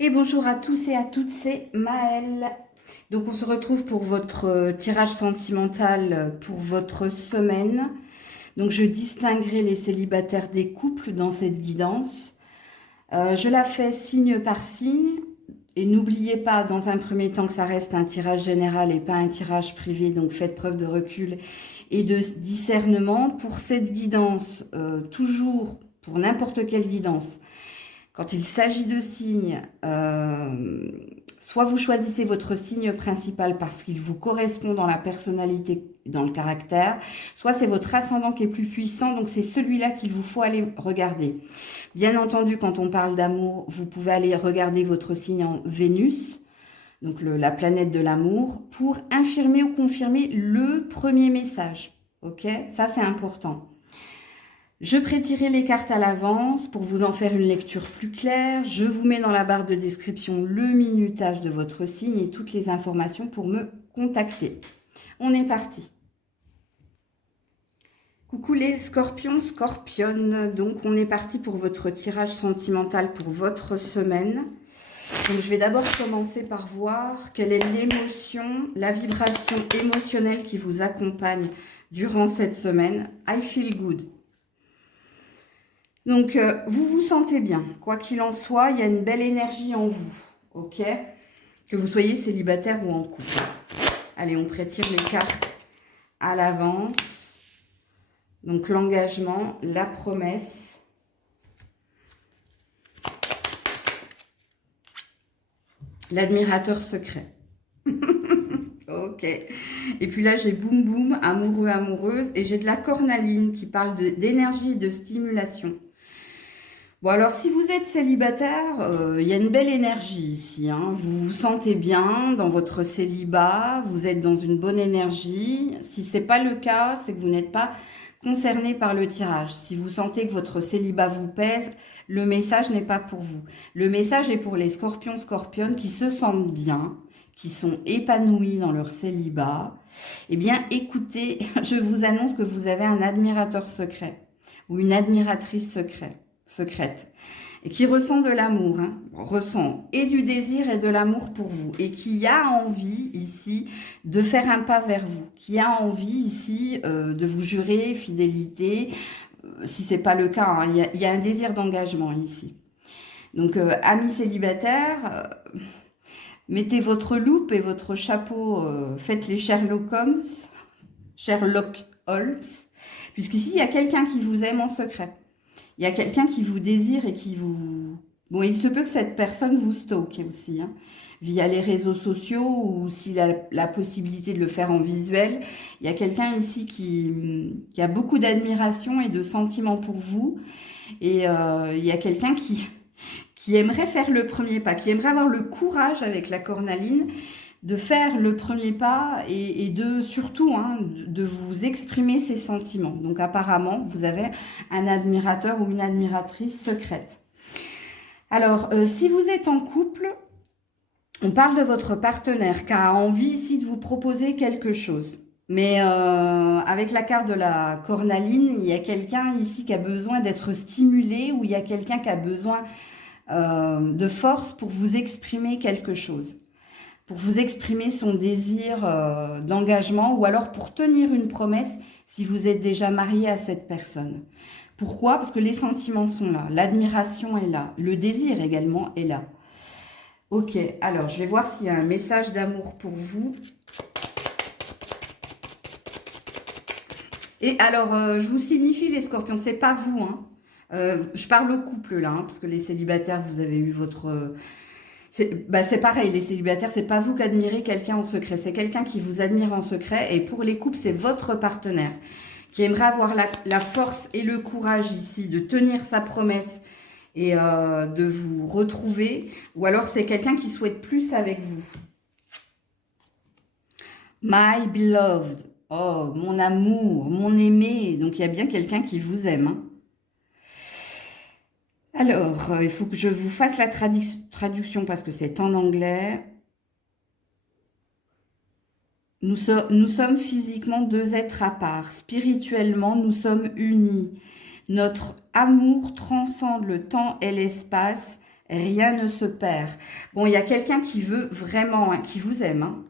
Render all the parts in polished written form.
Et bonjour à tous et à toutes, c'est Maëlle. Donc on se retrouve pour votre tirage sentimental pour votre semaine. Donc je distinguerai les célibataires des couples dans cette guidance. Je la fais signe par signe. Et n'oubliez pas, dans un premier temps, que ça reste un tirage général et pas un tirage privé. Donc faites preuve de recul et de discernement. Pour cette guidance, toujours, pour n'importe quelle guidance, quand il s'agit de signes, soit vous choisissez votre signe principal parce qu'il vous correspond dans la personnalité, dans le caractère, soit c'est votre ascendant qui est plus puissant, donc c'est celui-là qu'il vous faut aller regarder. Bien entendu, quand on parle d'amour, vous pouvez aller regarder votre signe en Vénus, donc la planète de l'amour, pour infirmer ou confirmer le premier message. Ok, ça c'est important. Je prétirerai les cartes à l'avance pour vous en faire une lecture plus claire. Je vous mets dans la barre de description le minutage de votre signe et toutes les informations pour me contacter. On est parti. Coucou les scorpions, scorpionnes. Donc on est parti pour votre tirage sentimental pour votre semaine. Donc je vais d'abord commencer par voir quelle est l'émotion, la vibration émotionnelle qui vous accompagne durant cette semaine. I feel good. Donc, vous vous sentez bien. Quoi qu'il en soit, il y a une belle énergie en vous. Ok? Que vous soyez célibataire ou en couple. Allez, on prétire les cartes à l'avance. Donc, l'engagement, la promesse. L'admirateur secret. Ok. Et puis là, j'ai boum boum, amoureux, amoureuse. Et j'ai de la cornaline qui parle d'énergie et de stimulation. Bon, alors si vous êtes célibataire, il y a une belle énergie ici, hein. Vous vous sentez bien dans votre célibat, vous êtes dans une bonne énergie. Si c'est pas le cas, c'est que vous n'êtes pas concerné par le tirage. Si vous sentez que votre célibat vous pèse, le message n'est pas pour vous. Le message est pour les scorpions, scorpionnes qui se sentent bien, qui sont épanouis dans leur célibat. Eh bien, écoutez, je vous annonce que vous avez un admirateur secret ou une admiratrice secrète, et qui ressent de l'amour, hein, ressent et du désir et de l'amour pour vous, et qui a envie ici de faire un pas vers vous, qui a envie ici de vous jurer fidélité, si c'est pas le cas, hein, il y a un désir d'engagement ici. Donc, amis célibataires, mettez votre loupe et votre chapeau, faites les Sherlock Holmes, puisqu'ici, il y a quelqu'un qui vous aime en secret. Il y a quelqu'un qui vous désire et qui vous... Bon, il se peut que cette personne vous stocke aussi, hein, via les réseaux sociaux ou s'il a la possibilité de le faire en visuel. Il y a quelqu'un ici qui a beaucoup d'admiration et de sentiments pour vous. Et il y a quelqu'un qui aimerait faire le premier pas, qui aimerait avoir le courage avec la cornaline de faire le premier pas et de surtout de vous exprimer ses sentiments. Donc apparemment, vous avez un admirateur ou une admiratrice secrète. Alors, si vous êtes en couple, on parle de votre partenaire qui a envie ici de vous proposer quelque chose. Mais avec la carte de la cornaline, il y a quelqu'un ici qui a besoin d'être stimulé ou il y a quelqu'un qui a besoin de force pour vous exprimer quelque chose, pour vous exprimer son désir d'engagement ou alors pour tenir une promesse si vous êtes déjà marié à cette personne. Pourquoi? Parce que les sentiments sont là, l'admiration est là, le désir également est là. Ok, alors je vais voir s'il y a un message d'amour pour vous. Et alors, je vous signifie les scorpions, c'est pas vous, hein. Je parle au couple là, hein, parce que les célibataires, vous avez eu votre... c'est pareil, les célibataires, c'est pas vous qui admirez quelqu'un en secret, c'est quelqu'un qui vous admire en secret. Et pour les couples, c'est votre partenaire qui aimerait avoir la force et le courage ici de tenir sa promesse et de vous retrouver. Ou alors c'est quelqu'un qui souhaite plus avec vous. My beloved, oh mon amour, mon aimé. Donc il y a bien quelqu'un qui vous aime, hein. Alors, il faut que je vous fasse la traduction parce que c'est en anglais. Nous sommes physiquement deux êtres à part. Spirituellement, nous sommes unis. Notre amour transcende le temps et l'espace. Rien ne se perd. Bon, il y a quelqu'un qui veut vraiment, hein, qui vous aime, hein.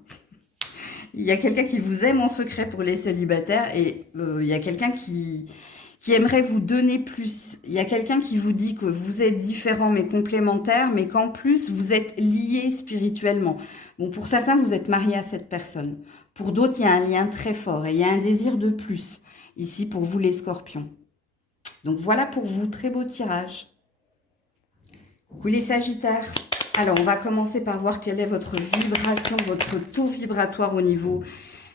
Il y a quelqu'un qui vous aime en secret pour les célibataires et il y a quelqu'un qui aimerait vous donner plus. Il y a quelqu'un qui vous dit que vous êtes différents mais complémentaires, mais qu'en plus, vous êtes liés spirituellement. Bon, pour certains, vous êtes mariés à cette personne. Pour d'autres, il y a un lien très fort et il y a un désir de plus, ici, pour vous les scorpions. Donc, voilà pour vous, très beau tirage. Coucou les sagittaires. Alors, on va commencer par voir quelle est votre vibration, votre taux vibratoire au niveau...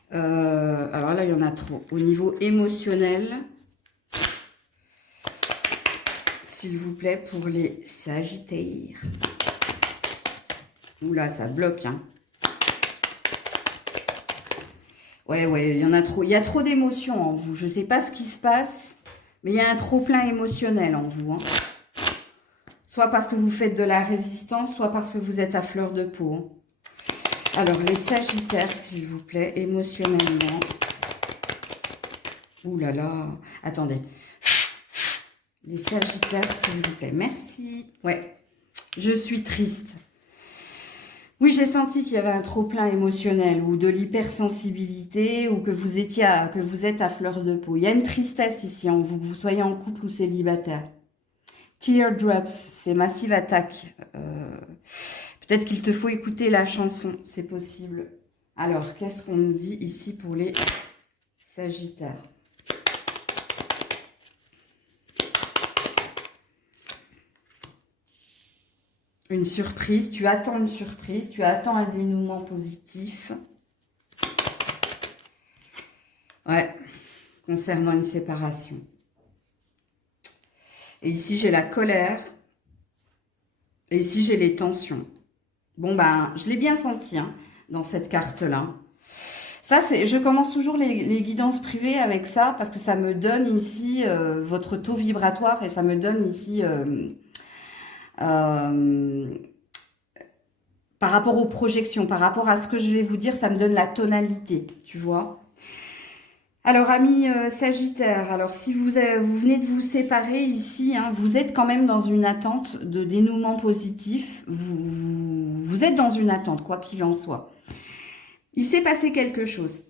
alors là, il y en a trop. Au niveau émotionnel... S'il vous plaît, pour les sagittaires. Oula, ça bloque, hein. Ouais, il y en a trop. Il y a trop d'émotions en vous. Je ne sais pas ce qui se passe, mais il y a un trop-plein émotionnel en vous, hein. Soit parce que vous faites de la résistance, soit parce que vous êtes à fleur de peau, hein. Alors, les sagittaires, s'il vous plaît, émotionnellement. Ouh là là. Attendez. Les sagittaires, s'il vous plaît. Merci. Ouais, je suis triste. Oui, j'ai senti qu'il y avait un trop-plein émotionnel ou de l'hypersensibilité ou que vous êtes à fleur de peau. Il y a une tristesse ici en vous, que vous soyez en couple ou célibataire. Teardrops, c'est Massive Attack. Peut-être qu'il te faut écouter la chanson, c'est possible. Alors, qu'est-ce qu'on nous dit ici pour les sagittaires ? Une surprise, tu attends une surprise, tu attends un dénouement positif. Ouais, concernant une séparation. Et ici, j'ai la colère. Et ici, j'ai les tensions. Bon, ben, je l'ai bien senti, hein, dans cette carte-là. Ça, je commence toujours les guidances privées avec ça, parce que ça me donne ici votre taux vibratoire et ça me donne ici... par rapport aux projections, par rapport à ce que je vais vous dire, ça me donne la tonalité, tu vois. Alors, amis Sagittaire, alors si vous venez de vous séparer ici, hein, vous êtes quand même dans une attente de dénouement positif. Vous êtes dans une attente, quoi qu'il en soit. Il s'est passé quelque chose.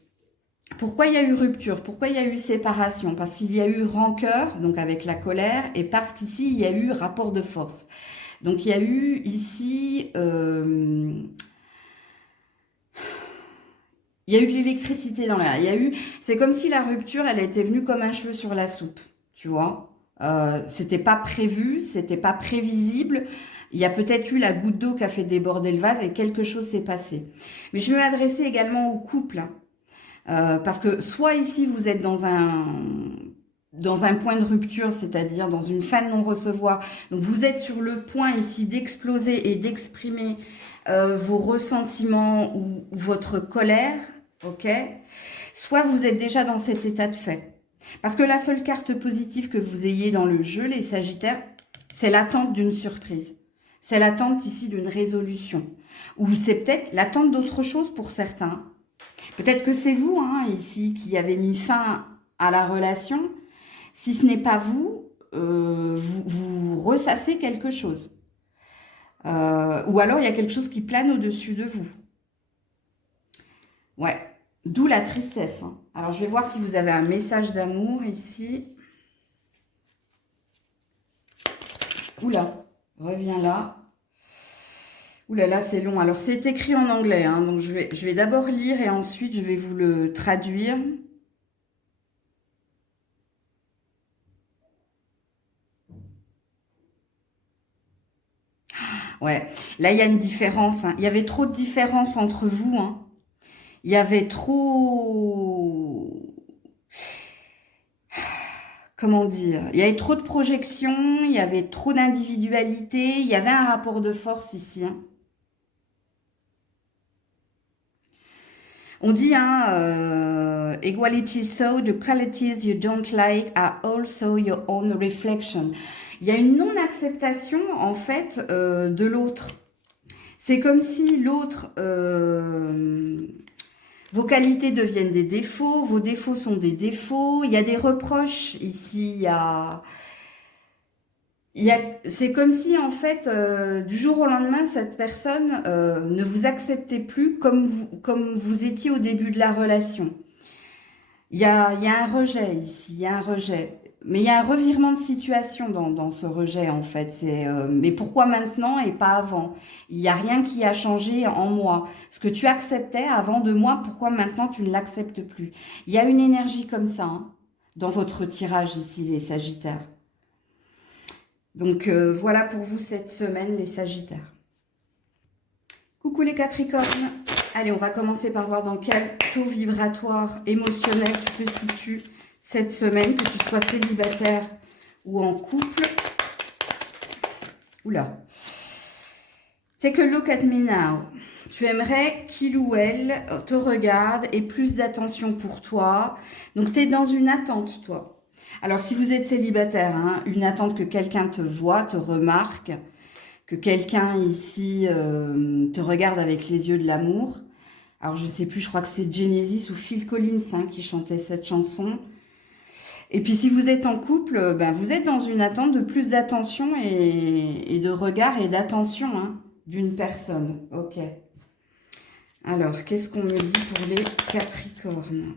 Pourquoi il y a eu rupture? Pourquoi il y a eu séparation? Parce qu'il y a eu rancœur, donc avec la colère, et parce qu'ici, il y a eu rapport de force. Donc, il y a eu ici... il y a eu de l'électricité dans l'air. C'est comme si la rupture, elle était venue comme un cheveu sur la soupe, tu vois. C'était pas prévu, c'était pas prévisible. Il y a peut-être eu la goutte d'eau qui a fait déborder le vase et quelque chose s'est passé. Mais je vais m'adresser également au couple, hein. Parce que soit ici, vous êtes dans un point de rupture, c'est-à-dire dans une fin de non-recevoir. Donc, vous êtes sur le point ici d'exploser et d'exprimer vos ressentiments ou votre colère, ok? Soit vous êtes déjà dans cet état de fait. Parce que la seule carte positive que vous ayez dans le jeu, les Sagittaires, c'est l'attente d'une surprise. C'est l'attente ici d'une résolution. Ou c'est peut-être l'attente d'autre chose pour certains. Peut-être que c'est vous, hein, ici, qui avez mis fin à la relation. Si ce n'est pas vous, vous ressassez quelque chose. Ou alors, il y a quelque chose qui plane au-dessus de vous. Ouais, d'où la tristesse, hein. Alors, je vais voir si vous avez un message d'amour ici. Oula, reviens là. Oula, là, c'est long. Alors, c'est écrit en anglais, hein, donc je vais d'abord lire et ensuite, je vais vous le traduire. Ouais, là, il y a une différence, hein. Il y avait trop de différence entre vous, hein. Il y avait trop... Comment dire? Il y avait trop de projections, il y avait trop d'individualité, il y avait un rapport de force ici, hein. On dit, hein, equality, so the qualities you don't like are also your own reflection. Il y a une non-acceptation, en fait, de l'autre. C'est comme si l'autre, vos qualités deviennent des défauts, vos défauts sont des défauts. Il y a des reproches ici, il y a... C'est comme si, en fait, du jour au lendemain, cette personne ne vous acceptait plus comme vous étiez au début de la relation. Il y a un rejet ici, il y a un rejet. Mais il y a un revirement de situation dans ce rejet, en fait. Mais pourquoi maintenant et pas avant? Il n'y a rien qui a changé en moi. Ce que tu acceptais avant de moi, pourquoi maintenant tu ne l'acceptes plus? Il y a une énergie comme ça, hein, dans votre tirage ici, les Sagittaires. Donc voilà pour vous cette semaine, les Sagittaires. Coucou les Capricornes. Allez, on va commencer par voir dans quel taux vibratoire émotionnel tu te situes cette semaine, que tu sois célibataire ou en couple. Oula. Take a look at me now. Tu aimerais qu'il ou elle te regarde et plus d'attention pour toi. Donc, tu es dans une attente, toi. Alors, si vous êtes célibataire, hein, une attente que quelqu'un te voit, te remarque, que quelqu'un ici te regarde avec les yeux de l'amour. Alors, je sais plus, je crois que c'est Genesis ou Phil Collins hein, qui chantait cette chanson. Et puis, si vous êtes en couple, ben, vous êtes dans une attente de plus d'attention et de regard et d'attention hein, d'une personne. Ok. Alors, qu'est-ce qu'on me dit pour les Capricornes?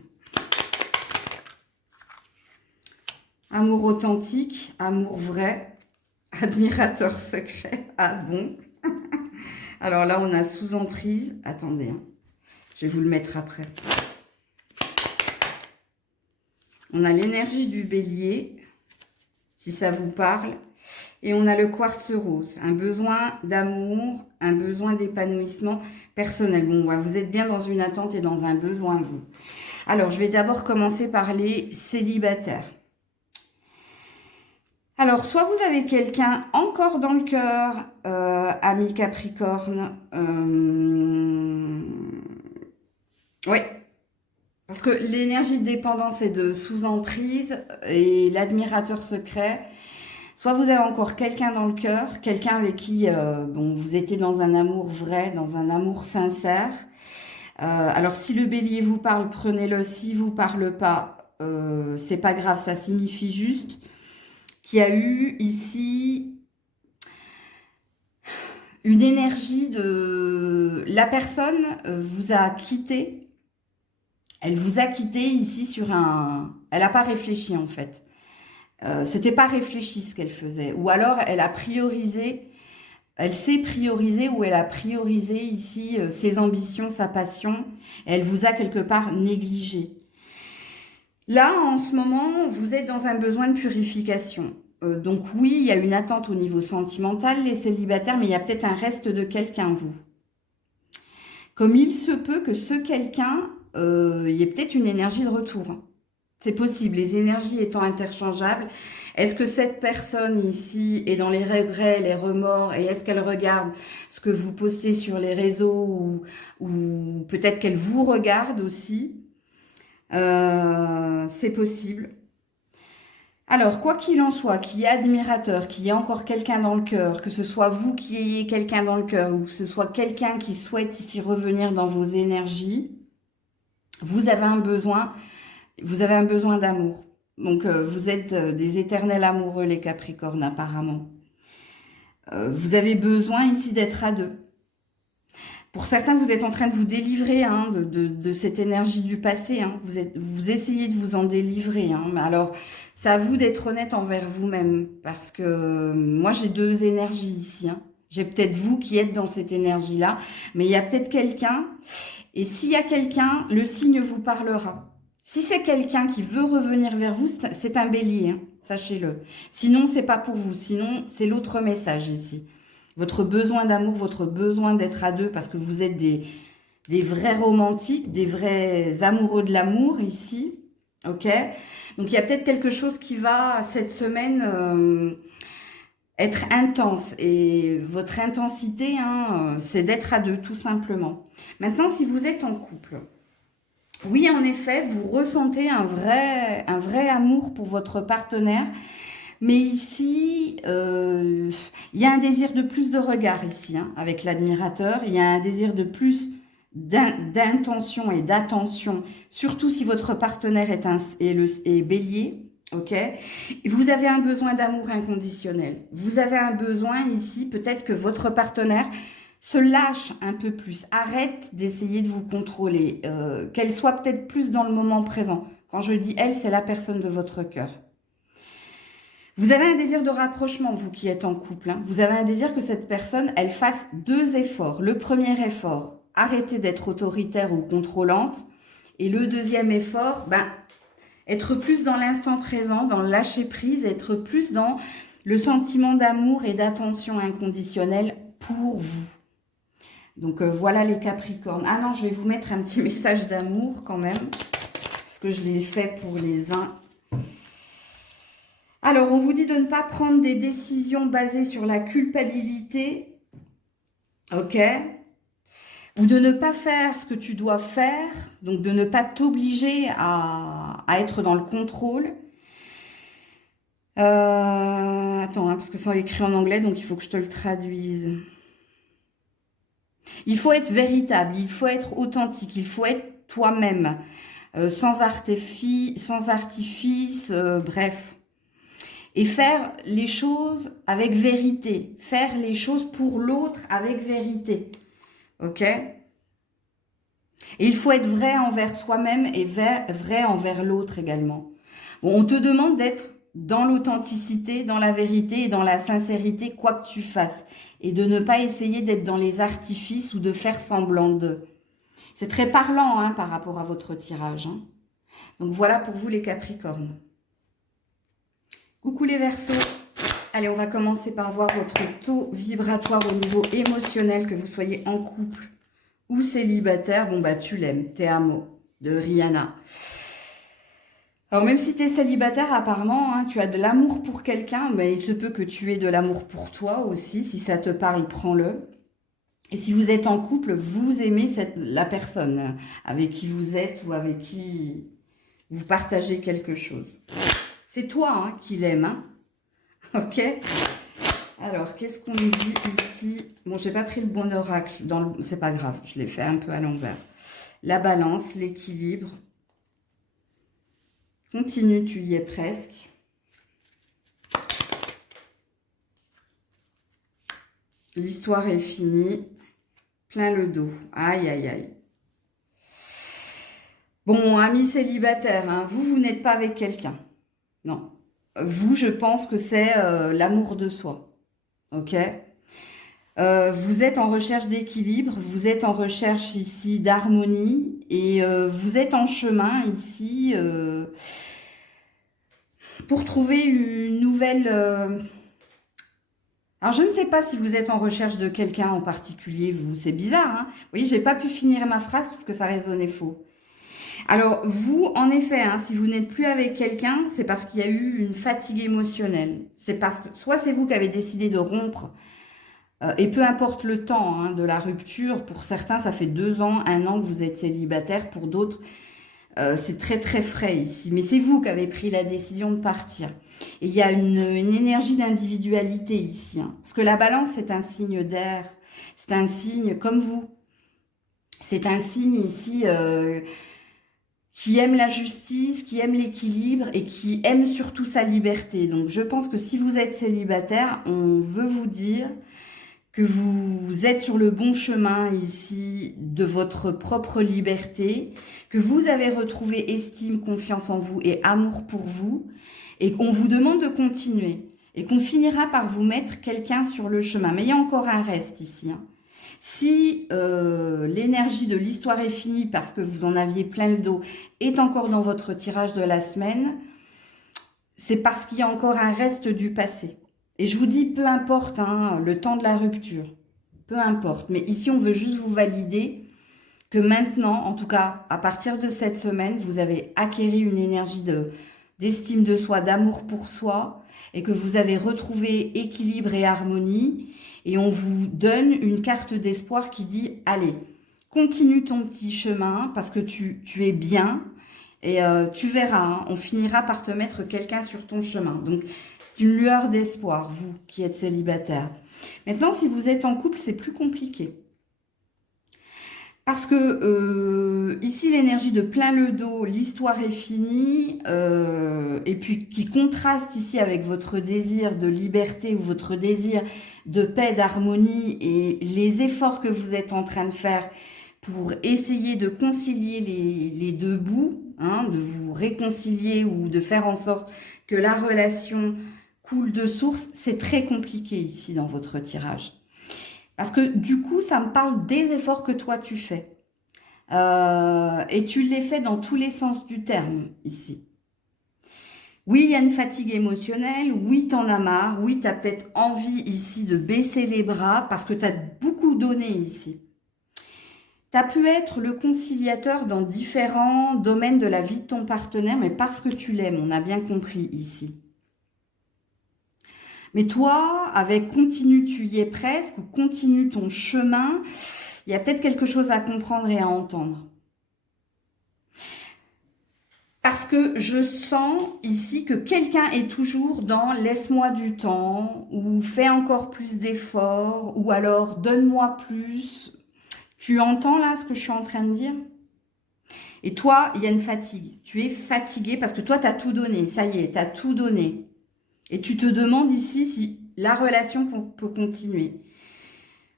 Amour authentique, amour vrai, admirateur secret. Ah bon? Alors là, on a sous emprise. Attendez, hein. Je vais vous le mettre après. On a l'énergie du bélier, si ça vous parle. Et on a le quartz rose, un besoin d'amour, un besoin d'épanouissement personnel. Bon, ouais, vous êtes bien dans une attente et dans un besoin, vous. Alors, je vais d'abord commencer par les célibataires. Alors, soit vous avez quelqu'un encore dans le cœur, ami Capricorne. Oui. Parce que l'énergie de dépendance est de sous-emprise et l'admirateur secret. Soit vous avez encore quelqu'un dans le cœur, quelqu'un avec qui bon, vous étiez dans un amour vrai, dans un amour sincère. Alors si le bélier vous parle, prenez-le. S'il vous parle pas, c'est pas grave. Ça signifie juste qu'il y a eu ici une énergie de... La personne vous a quitté. Elle vous a quitté ici sur un... Elle n'a pas réfléchi en fait. C'était pas réfléchi ce qu'elle faisait. Ou alors elle a priorisé, elle s'est priorisée ou elle a priorisé ici ses ambitions, sa passion. Elle vous a quelque part négligé. Là, en ce moment, vous êtes dans un besoin de purification. Donc oui, il y a une attente au niveau sentimental, les célibataires, mais il y a peut-être un reste de quelqu'un, vous. Comme il se peut que ce quelqu'un... il y a peut-être une énergie de retour. C'est possible, les énergies étant interchangeables. Est-ce que cette personne ici est dans les regrets, les remords, et est-ce qu'elle regarde ce que vous postez sur les réseaux ou peut-être qu'elle vous regarde aussi? C'est possible. Alors, quoi qu'il en soit, qu'il y ait admirateur, qu'il y ait encore quelqu'un dans le cœur, que ce soit vous qui ayez quelqu'un dans le cœur ou que ce soit quelqu'un qui souhaite ici revenir dans vos énergies, vous avez un besoin d'amour. Donc, vous êtes des éternels amoureux, les Capricornes, apparemment. Vous avez besoin ici d'être à deux. Pour certains, vous êtes en train de vous délivrer hein, de cette énergie du passé. Hein. Vous essayez de vous en délivrer. Hein. Mais alors, c'est à vous d'être honnête envers vous-même. Parce que moi, j'ai deux énergies ici. Hein. J'ai peut-être vous qui êtes dans cette énergie-là. Mais il y a peut-être quelqu'un... Et s'il y a quelqu'un, le signe vous parlera. Si c'est quelqu'un qui veut revenir vers vous, c'est un bélier, hein, sachez-le. Sinon, c'est pas pour vous. Sinon, c'est l'autre message ici. Votre besoin d'amour, votre besoin d'être à deux, parce que vous êtes des vrais romantiques, des vrais amoureux de l'amour ici. Ok? Donc, il y a peut-être quelque chose qui va, cette semaine... être intense et votre intensité, hein, c'est d'être à deux tout simplement. Maintenant, si vous êtes en couple, oui, en effet, vous ressentez un vrai amour pour votre partenaire, mais ici, il y a un désir de plus de regard ici, hein, avec l'admirateur, il y a un désir de plus d'intention et d'attention, surtout si votre partenaire est bélier, Ok? Et vous avez un besoin d'amour inconditionnel. Vous avez un besoin ici, peut-être que votre partenaire se lâche un peu plus. Arrête d'essayer de vous contrôler. Qu'elle soit peut-être plus dans le moment présent. Quand je dis elle, c'est la personne de votre cœur. Vous avez un désir de rapprochement, vous qui êtes en couple. Hein. Vous avez un désir que cette personne, elle fasse 2 efforts. Le premier effort, arrêter d'être autoritaire ou contrôlante. Et le deuxième effort, être plus dans l'instant présent, dans le lâcher prise, être plus dans le sentiment d'amour et d'attention inconditionnelle pour vous. Donc voilà les Capricornes. Ah non, je vais vous mettre un petit message d'amour quand même, parce que je l'ai fait pour les uns. Alors, on vous dit de ne pas prendre des décisions basées sur la culpabilité, ok? Ou de ne pas faire ce que tu dois faire, donc de ne pas t'obliger à être dans le contrôle. Attends, hein, parce que c'est écrit en anglais, donc il faut que je te le traduise. Il faut être véritable, il faut être authentique, il faut être toi-même, sans artifice, bref. Et faire les choses avec vérité, faire les choses pour l'autre avec vérité. Ok? Et il faut être vrai envers soi-même et vrai envers l'autre également. Bon, on te demande d'être dans l'authenticité, dans la vérité et dans la sincérité, quoi que tu fasses. Et de ne pas essayer d'être dans les artifices ou de faire semblant d'eux. C'est très parlant hein, par rapport à votre tirage. Hein. Donc voilà pour vous les Capricornes. Coucou les Verseaux. Allez, on va commencer par voir votre taux vibratoire au niveau émotionnel, que vous soyez en couple ou célibataire. Bon, tu l'aimes, Te amo, de Rihanna. Alors, même si tu es célibataire, apparemment, hein, tu as de l'amour pour quelqu'un, mais il se peut que tu aies de l'amour pour toi aussi. Si ça te parle, prends-le. Et si vous êtes en couple, vous aimez la personne avec qui vous êtes ou avec qui vous partagez quelque chose. C'est toi hein, qui l'aime, hein. Ok. Alors, qu'est-ce qu'on nous dit ici? Bon, j'ai pas pris le bon oracle. C'est pas grave, je l'ai fait un peu à l'envers. La balance, l'équilibre. Continue, tu y es presque. L'histoire est finie. Plein le dos. Aïe, aïe, aïe. Bon, amis célibataires, hein, vous n'êtes pas avec quelqu'un. Non. Vous, je pense que c'est l'amour de soi. Ok? Vous êtes en recherche d'équilibre, vous êtes en recherche ici d'harmonie et vous êtes en chemin ici pour trouver une nouvelle... Alors, je ne sais pas si vous êtes en recherche de quelqu'un en particulier, vous, c'est bizarre, hein? Vous voyez, j'ai pas pu finir ma phrase parce que ça résonnait faux. Alors, vous, en effet, hein, si vous n'êtes plus avec quelqu'un, c'est parce qu'il y a eu une fatigue émotionnelle. C'est parce que, soit c'est vous qui avez décidé de rompre, et peu importe le temps hein, de la rupture, pour certains, ça fait 2 ans, 1 an que vous êtes célibataire, pour d'autres, c'est très très frais ici. Mais c'est vous qui avez pris la décision de partir. Et il y a une énergie d'individualité ici. Hein, parce que la balance, c'est un signe d'air. C'est un signe comme vous. C'est un signe ici... qui aime la justice, qui aime l'équilibre et qui aime surtout sa liberté. Donc, je pense que si vous êtes célibataire, on veut vous dire que vous êtes sur le bon chemin ici de votre propre liberté, que vous avez retrouvé estime, confiance en vous et amour pour vous, et qu'on vous demande de continuer, et qu'on finira par vous mettre quelqu'un sur le chemin. Mais il y a encore un reste ici, hein. Si l'énergie de l'histoire est finie parce que vous en aviez plein le dos, est encore dans votre tirage de la semaine, c'est parce qu'il y a encore un reste du passé. Et je vous dis, peu importe hein, le temps de la rupture, peu importe. Mais ici, on veut juste vous valider que maintenant, en tout cas, à partir de cette semaine, vous avez acquéri une énergie d'estime de soi, d'amour pour soi, et que vous avez retrouvé équilibre et harmonie. Et on vous donne une carte d'espoir qui dit, allez, continue ton petit chemin parce que tu es bien et tu verras, hein, on finira par te mettre quelqu'un sur ton chemin. Donc, c'est une lueur d'espoir, vous qui êtes célibataire. Maintenant, si vous êtes en couple, c'est plus compliqué. Parce que ici, l'énergie de plein le dos, l'histoire est finie, et puis qui contraste ici avec votre désir de liberté ou votre désir de paix, d'harmonie et les efforts que vous êtes en train de faire pour essayer de concilier les deux bouts, hein, de vous réconcilier ou de faire en sorte que la relation coule de source, c'est très compliqué ici dans votre tirage. Parce que du coup, ça me parle des efforts que toi tu fais. Et tu les fais dans tous les sens du terme ici. Oui, il y a une fatigue émotionnelle, oui, t'en as marre, oui, tu as peut-être envie ici de baisser les bras parce que tu as beaucoup donné ici. Tu as pu être le conciliateur dans différents domaines de la vie de ton partenaire, mais parce que tu l'aimes, on a bien compris ici. Mais toi, avec continue, tu y es presque, ou continue ton chemin, il y a peut-être quelque chose à comprendre et à entendre. Parce que je sens ici que quelqu'un est toujours dans laisse-moi du temps, ou fais encore plus d'efforts, ou alors donne-moi plus. Tu entends là ce que je suis en train de dire? Et toi, il y a une fatigue. Tu es fatigué parce que toi, tu as tout donné. Ça y est, tu as tout donné. Et tu te demandes ici si la relation peut continuer.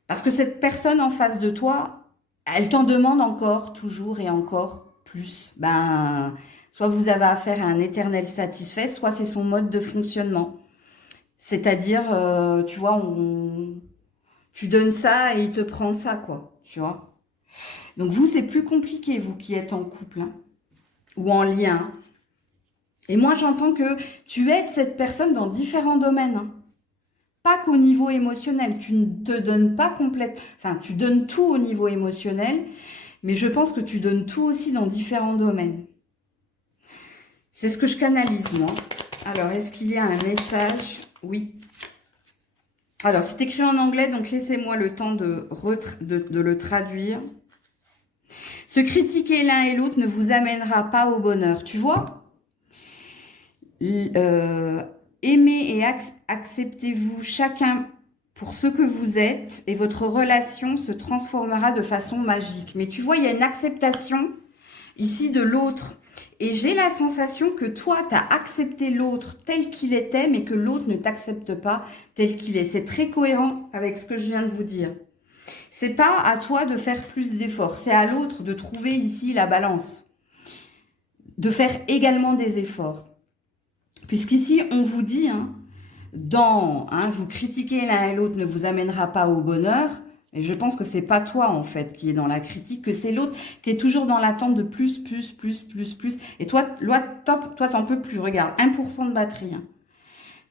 Parce que cette personne en face de toi, elle t'en demande encore, toujours et encore plus. Ben, soit vous avez affaire à un éternel satisfait, soit c'est son mode de fonctionnement. C'est-à-dire, tu vois, tu donnes ça et il te prend ça, quoi. Tu vois. Donc vous, c'est plus compliqué, vous qui êtes en couple, hein, ou en lien. Et moi, j'entends que tu aides cette personne dans différents domaines, hein. Pas qu'au niveau émotionnel. Tu ne te donnes pas complètement... Enfin, tu donnes tout au niveau émotionnel, mais je pense que tu donnes tout aussi dans différents domaines. C'est ce que je canalise, moi. Alors, est-ce qu'il y a un message? Oui. Alors, c'est écrit en anglais, donc laissez-moi le temps de le traduire. Se critiquer l'un et l'autre ne vous amènera pas au bonheur. Tu vois? Aimez et acceptez-vous chacun pour ce que vous êtes et votre relation se transformera de façon magique. Mais tu vois, il y a une acceptation ici de l'autre. Et j'ai la sensation que toi, tu as accepté l'autre tel qu'il était, mais que l'autre ne t'accepte pas tel qu'il est. C'est très cohérent avec ce que je viens de vous dire. C'est pas à toi de faire plus d'efforts, c'est à l'autre de trouver ici la balance, de faire également des efforts. Puisqu'ici, on vous dit, hein, vous critiquer l'un et l'autre ne vous amènera pas au bonheur. Et je pense que c'est pas toi, en fait, qui est dans la critique, que c'est l'autre qui est toujours dans l'attente de plus. Et toi, t'en peux plus. Regarde, 1% de batterie, hein.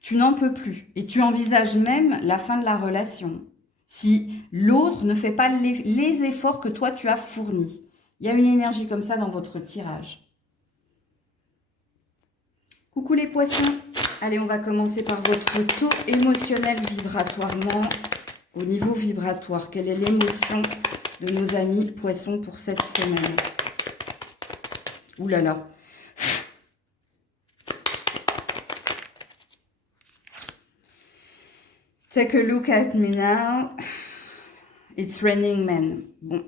Tu n'en peux plus. Et tu envisages même la fin de la relation. Si l'autre ne fait pas les efforts que toi, tu as fournis. Il y a une énergie comme ça dans votre tirage. Coucou les poissons. Allez, on va commencer par votre taux émotionnel vibratoirement. Au niveau vibratoire, quelle est l'émotion de nos amis poissons pour cette semaine? Ouh là là. Take a look at me now. It's raining men. Bon.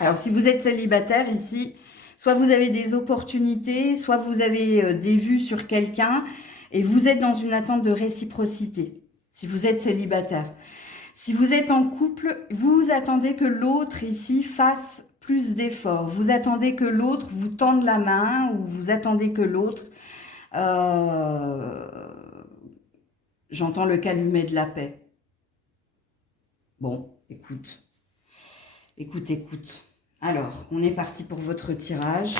Alors, si vous êtes célibataire ici, soit vous avez des opportunités, soit vous avez des vues sur quelqu'un et vous êtes dans une attente de réciprocité. Si vous êtes célibataire. Si vous êtes en couple, vous attendez que l'autre ici fasse plus d'efforts. Vous attendez que l'autre vous tende la main ou vous attendez que l'autre... J'entends le calumet de la paix. Bon, écoute. Écoute. Alors, on est parti pour votre tirage.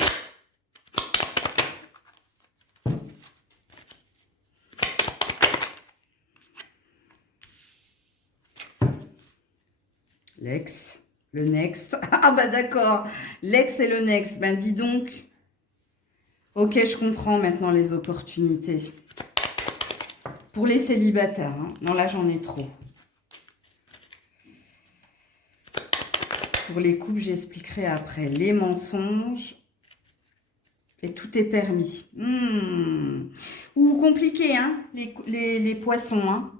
L'ex, le next. Ah bah d'accord, l'ex et le next. Ben dis donc. Ok, je comprends maintenant les opportunités. Pour les célibataires, hein. Non, là, j'en ai trop. Pour les couples, j'expliquerai après. Les mensonges. Et tout est permis. Ou compliqué, hein, les poissons, hein.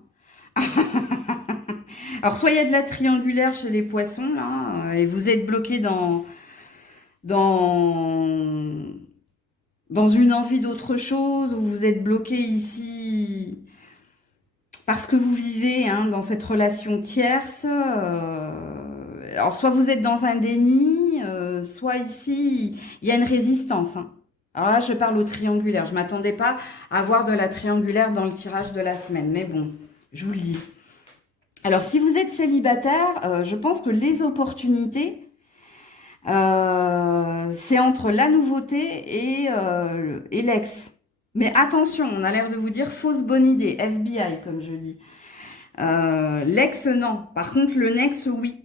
Alors, soit il y a de la triangulaire chez les poissons, là, et vous êtes bloqué dans, dans une envie d'autre chose, ou vous êtes bloqué ici parce que vous vivez hein, dans cette relation tierce. Alors, soit vous êtes dans un déni, soit ici, il y a une résistance. Hein. Alors là, je parle au triangulaire. Je ne m'attendais pas à voir de la triangulaire dans le tirage de la semaine. Mais bon, je vous le dis. Alors, si vous êtes célibataire, je pense que les opportunités, c'est entre la nouveauté et l'ex. Mais attention, on a l'air de vous dire fausse bonne idée, FBI comme je dis. L'ex, non. Par contre, le next, oui.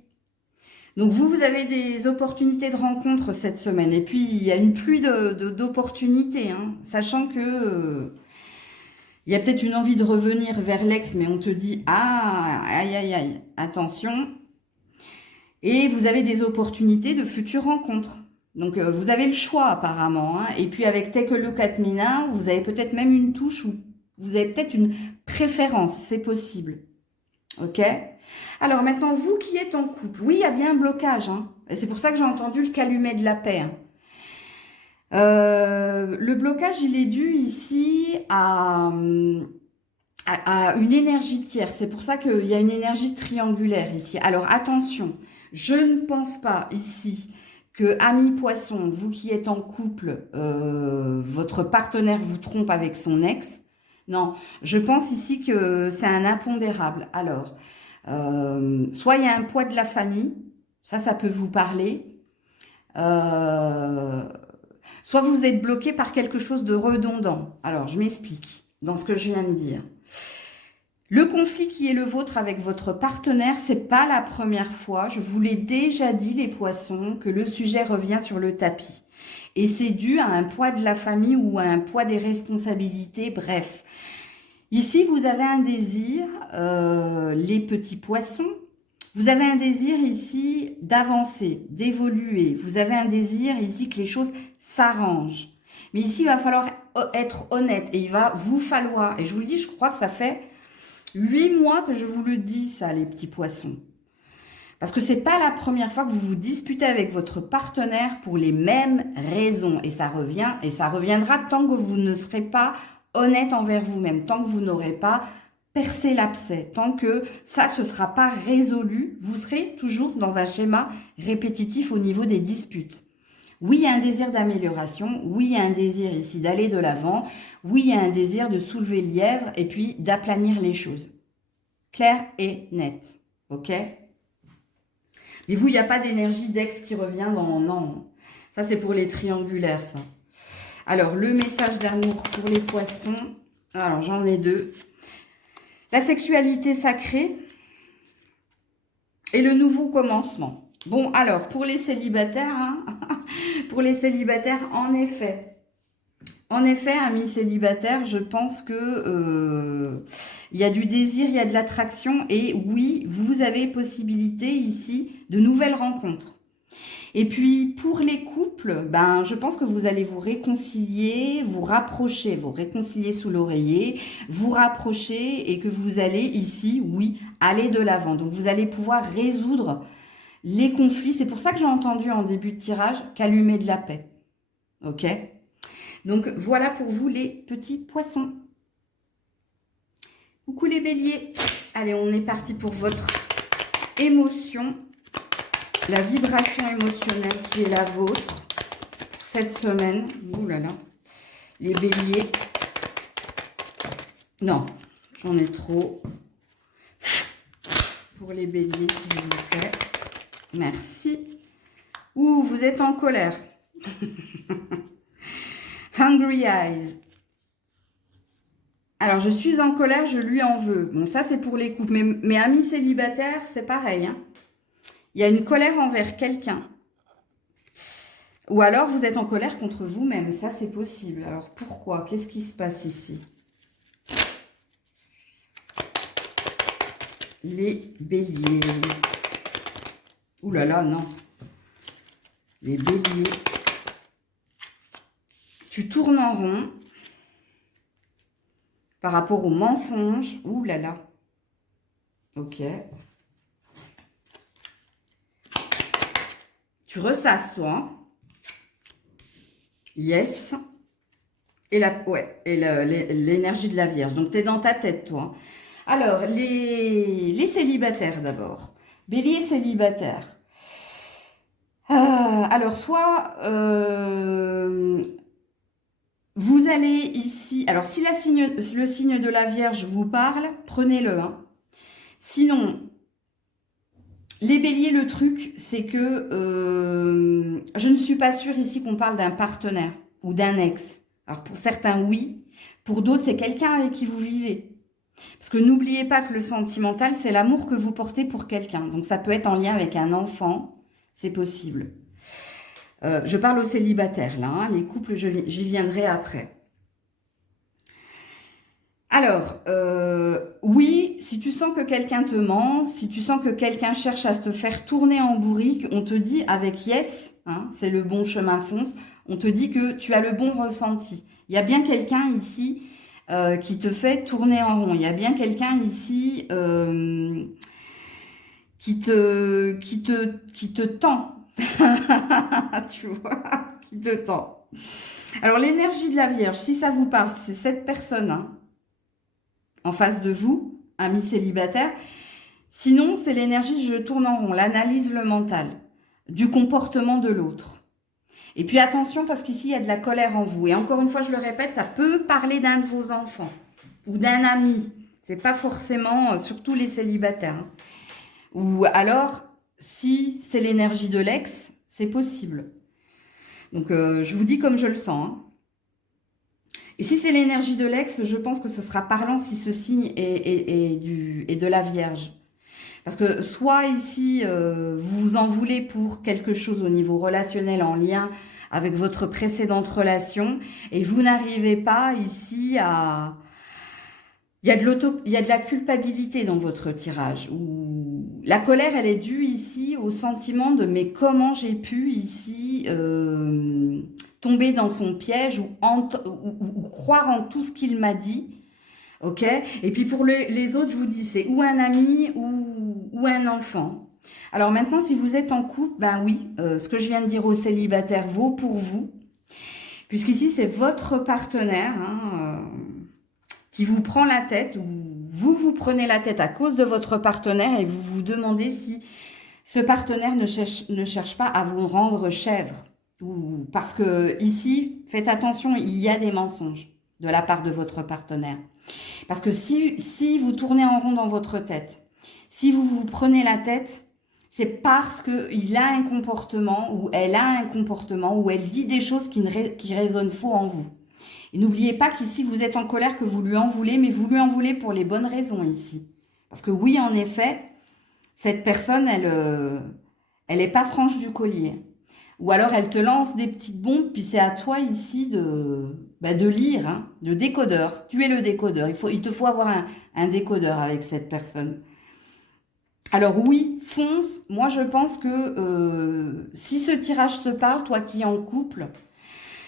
Donc vous avez des opportunités de rencontre cette semaine. Et puis, il y a une pluie d'opportunités, hein, sachant que il y a peut-être une envie de revenir vers l'ex, mais on te dit, ah, aïe, aïe, aïe, attention. Et vous avez des opportunités de futures rencontres. Donc, vous avez le choix apparemment. Hein. Et puis, avec Take a Look at Me Now, vous avez peut-être même une touche ou vous avez peut-être une préférence. C'est possible. Ok? Alors, maintenant, vous qui êtes en couple, oui, il y a bien un blocage. Hein. Et c'est pour ça que j'ai entendu le calumet de la paix. Hein. Le blocage, il est dû ici à une énergie tierce. C'est pour ça qu'il y a une énergie triangulaire ici. Alors, attention, je ne pense pas ici que, amis poissons, vous qui êtes en couple, votre partenaire vous trompe avec son ex. Non, je pense ici que c'est un impondérable. Alors, soit il y a un poids de la famille, ça peut vous parler. Soit vous êtes bloqué par quelque chose de redondant. Alors, je m'explique dans ce que je viens de dire. Le conflit qui est le vôtre avec votre partenaire, c'est pas la première fois. Je vous l'ai déjà dit, les poissons, que le sujet revient sur le tapis. Et c'est dû à un poids de la famille ou à un poids des responsabilités, bref. Ici, vous avez un désir, les petits poissons, vous avez un désir ici d'avancer, d'évoluer. Vous avez un désir ici que les choses s'arrangent. Mais ici, il va falloir être honnête et il va vous falloir, et je vous le dis, je crois que ça fait 8 mois que je vous le dis ça, les petits poissons. Parce que c'est pas la première fois que vous vous disputez avec votre partenaire pour les mêmes raisons. Et ça revient, et ça reviendra tant que vous ne serez pas honnête envers vous-même, tant que vous n'aurez pas percé l'abcès, tant que ça ne sera pas résolu, vous serez toujours dans un schéma répétitif au niveau des disputes. Oui, il y a un désir d'amélioration, oui, il y a un désir ici d'aller de l'avant, oui, il y a un désir de soulever le lièvre et puis d'aplanir les choses. Clair et net, ok? Mais vous, il n'y a pas d'énergie d'ex qui revient dans... Non, ça c'est pour les triangulaires, ça. Alors, le message d'amour pour les poissons. Alors, j'en ai deux. La sexualité sacrée et le nouveau commencement. Bon, alors, pour les célibataires, hein, pour les célibataires, en effet, amis célibataires, je pense que il y a du désir, il y a de l'attraction et oui, vous avez possibilité ici de nouvelles rencontres. Et puis, pour les couples, ben, je pense que vous allez vous réconcilier, vous rapprocher, vous réconcilier sous l'oreiller, vous rapprocher et que vous allez ici, oui, aller de l'avant. Donc, vous allez pouvoir résoudre les conflits. C'est pour ça que j'ai entendu en début de tirage qu'allumer de la paix. Ok? Donc, voilà pour vous les petits poissons. Coucou les béliers. Allez, on est parti pour votre émotion. La vibration émotionnelle qui est la vôtre pour cette semaine. Ouh là là. Les béliers. Non, j'en ai trop. Pour les béliers, s'il vous plaît. Merci. Ouh, vous êtes en colère. Hungry eyes. Alors, je suis en colère, je lui en veux. Bon, ça, c'est pour les couples. Mais mes amis célibataires, c'est pareil, hein. Il y a une colère envers quelqu'un. Ou alors, vous êtes en colère contre vous-même. Ça, c'est possible. Alors, pourquoi? Qu'est-ce qui se passe ici? Les béliers. Ouh là là, non. Les béliers. Tu tournes en rond par rapport aux mensonges. Ouh là là. Ok. Tu ressasses, toi. Hein. Yes. Et l'énergie de la Vierge. Donc, tu es dans ta tête, toi. Alors, les célibataires d'abord. Bélier célibataire. Alors, soit vous allez ici... Alors, si le signe de la Vierge vous parle, prenez-le. Hein. Sinon, les béliers, le truc, c'est que je ne suis pas sûre ici qu'on parle d'un partenaire ou d'un ex. Alors, pour certains, oui. Pour d'autres, c'est quelqu'un avec qui vous vivez. Parce que n'oubliez pas que le sentimental, c'est l'amour que vous portez pour quelqu'un. Donc, ça peut être en lien avec un enfant. C'est possible. Je parle aux célibataires, là. Hein. Les couples, j'y viendrai après. Alors, oui, si tu sens que quelqu'un te ment, si tu sens que quelqu'un cherche à te faire tourner en bourrique, on te dit avec yes, hein, c'est le bon chemin fonce, on te dit que tu as le bon ressenti. Il y a bien quelqu'un ici qui te fait tourner en rond. Il y a bien quelqu'un ici qui te tend. Tu vois, qui te tend. Alors, l'énergie de la Vierge, si ça vous parle, c'est cette personne, hein, en face de vous, ami célibataire. Sinon, c'est l'énergie, je tourne en rond, l'analyse, le mental, du comportement de l'autre. Et puis attention, parce qu'ici, il y a de la colère en vous. Et encore une fois, je le répète, ça peut parler d'un de vos enfants ou d'un ami. C'est pas forcément, surtout les célibataires. Hein. Ou alors, si c'est l'énergie de l'ex, c'est possible. Donc, je vous dis comme je le sens. Hein. Et si c'est l'énergie de l'ex, je pense que ce sera parlant si ce signe est de la Vierge. Parce que soit ici, vous vous en voulez pour quelque chose au niveau relationnel en lien avec votre précédente relation et vous n'arrivez pas ici à... Il y a de la culpabilité dans votre tirage. Ou la colère, elle est due ici au sentiment de mais comment j'ai pu ici tomber dans son piège ou croire en tout ce qu'il m'a dit. Ok. Et puis pour les autres, je vous dis, c'est ou un ami ou un enfant. Alors maintenant, si vous êtes en couple, ben oui, ce que je viens de dire aux célibataires vaut pour vous. Puisqu'ici, c'est votre partenaire qui vous prend la tête, ou vous prenez la tête à cause de votre partenaire et vous vous demandez si ce partenaire ne cherche pas à vous rendre chèvre. Parce que ici, faites attention, il y a des mensonges de la part de votre partenaire. Parce que si vous tournez en rond dans votre tête, si vous vous prenez la tête, c'est parce qu'il a un comportement ou elle a un comportement ou elle dit des choses qui résonnent faux en vous. Et n'oubliez pas qu'ici, vous êtes en colère, que vous lui en voulez, mais vous lui en voulez pour les bonnes raisons ici. Parce que oui, en effet, cette personne, elle est pas franche du collier. Ou alors, elle te lance des petites bombes, puis c'est à toi ici de lire, hein, de décodeur. Tu es le décodeur. Il te faut avoir un décodeur avec cette personne. Alors oui, fonce. Moi, je pense que si ce tirage te parle, toi qui es en couple,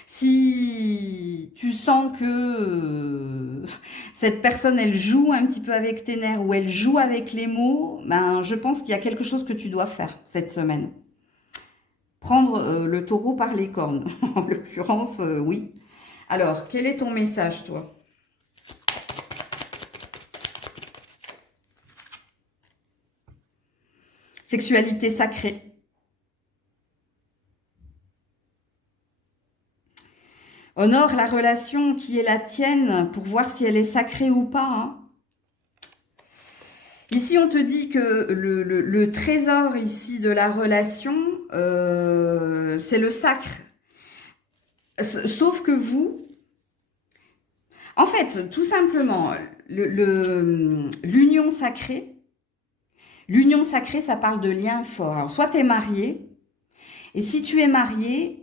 si tu sens que cette personne, elle joue un petit peu avec tes nerfs ou elle joue avec les mots, ben, je pense qu'il y a quelque chose que tu dois faire cette semaine. Prendre le taureau par les cornes. En l'occurrence, oui. Alors, quel est ton message, toi ? Sexualité sacrée. Honore la relation qui est la tienne pour voir si elle est sacrée ou pas. Hein. Ici, on te dit que le trésor ici de la relation, c'est le sacre. Sauf que vous, en fait, tout simplement, l'union sacrée, ça parle de lien fort. Alors, soit tu es marié, et si tu es marié,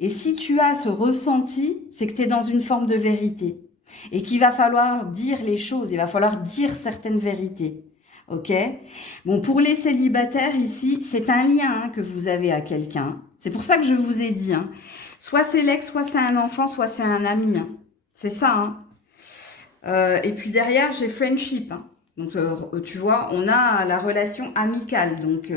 et si tu as ce ressenti, c'est que tu es dans une forme de vérité. Et qu'il va falloir dire les choses, il va falloir dire certaines vérités. Ok? Bon, pour les célibataires ici, c'est un lien hein, que vous avez à quelqu'un. C'est pour ça que je vous ai dit. Hein. Soit c'est l'ex, soit c'est un enfant, soit c'est un ami. Hein. C'est ça. Hein. Et puis derrière, j'ai friendship. Hein. Donc, tu vois, on a la relation amicale. Donc,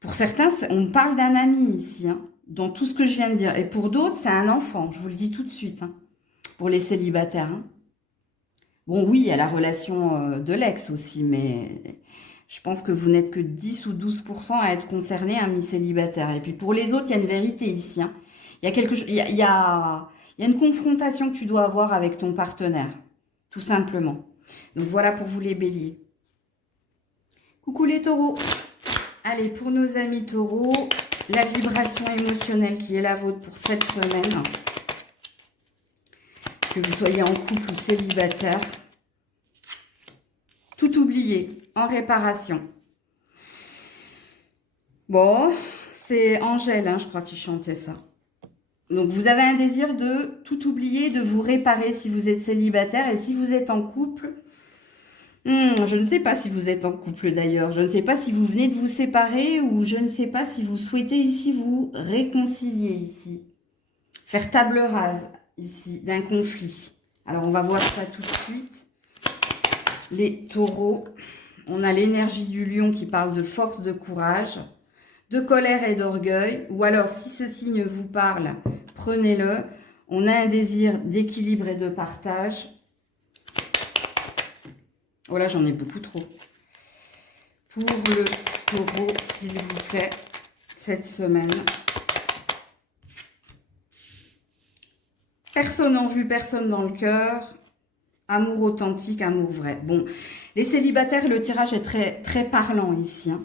Pour certains, on parle d'un ami ici, hein, dans tout ce que je viens de dire. Et pour d'autres, c'est un enfant, je vous le dis tout de suite, hein, pour les célibataires. Hein. Bon, oui, il y a la relation de l'ex aussi, mais je pense que vous n'êtes que 10 ou 12% à être concernés, amis célibataires. Et puis pour les autres, il y a une vérité ici. Hein. Il y a quelque chose, il y a une confrontation que tu dois avoir avec ton partenaire, tout simplement. Donc voilà pour vous les béliers. Coucou les taureaux. Allez, pour nos amis taureaux, la vibration émotionnelle qui est la vôtre pour cette semaine. Que vous soyez en couple ou célibataire. Tout oublié, en réparation. Bon, c'est Angèle, hein, je crois, qui chantait ça. Donc, vous avez un désir de tout oublier, de vous réparer si vous êtes célibataire. Et si vous êtes en couple, je ne sais pas si vous êtes en couple d'ailleurs. Je ne sais pas si vous venez de vous séparer ou je ne sais pas si vous souhaitez ici vous réconcilier ici. Faire table rase ici d'un conflit. Alors, on va voir ça tout de suite. Les taureaux, on a l'énergie du lion qui parle de force, de courage, de colère et d'orgueil. Ou alors, si ce signe vous parle, prenez-le. On a un désir d'équilibre et de partage. Oh là, j'en ai beaucoup trop. Pour le taureau, s'il vous plaît, cette semaine. Personne en vue, personne dans le cœur. Amour authentique, amour vrai. Bon, les célibataires, le tirage est très, très parlant ici. Hein.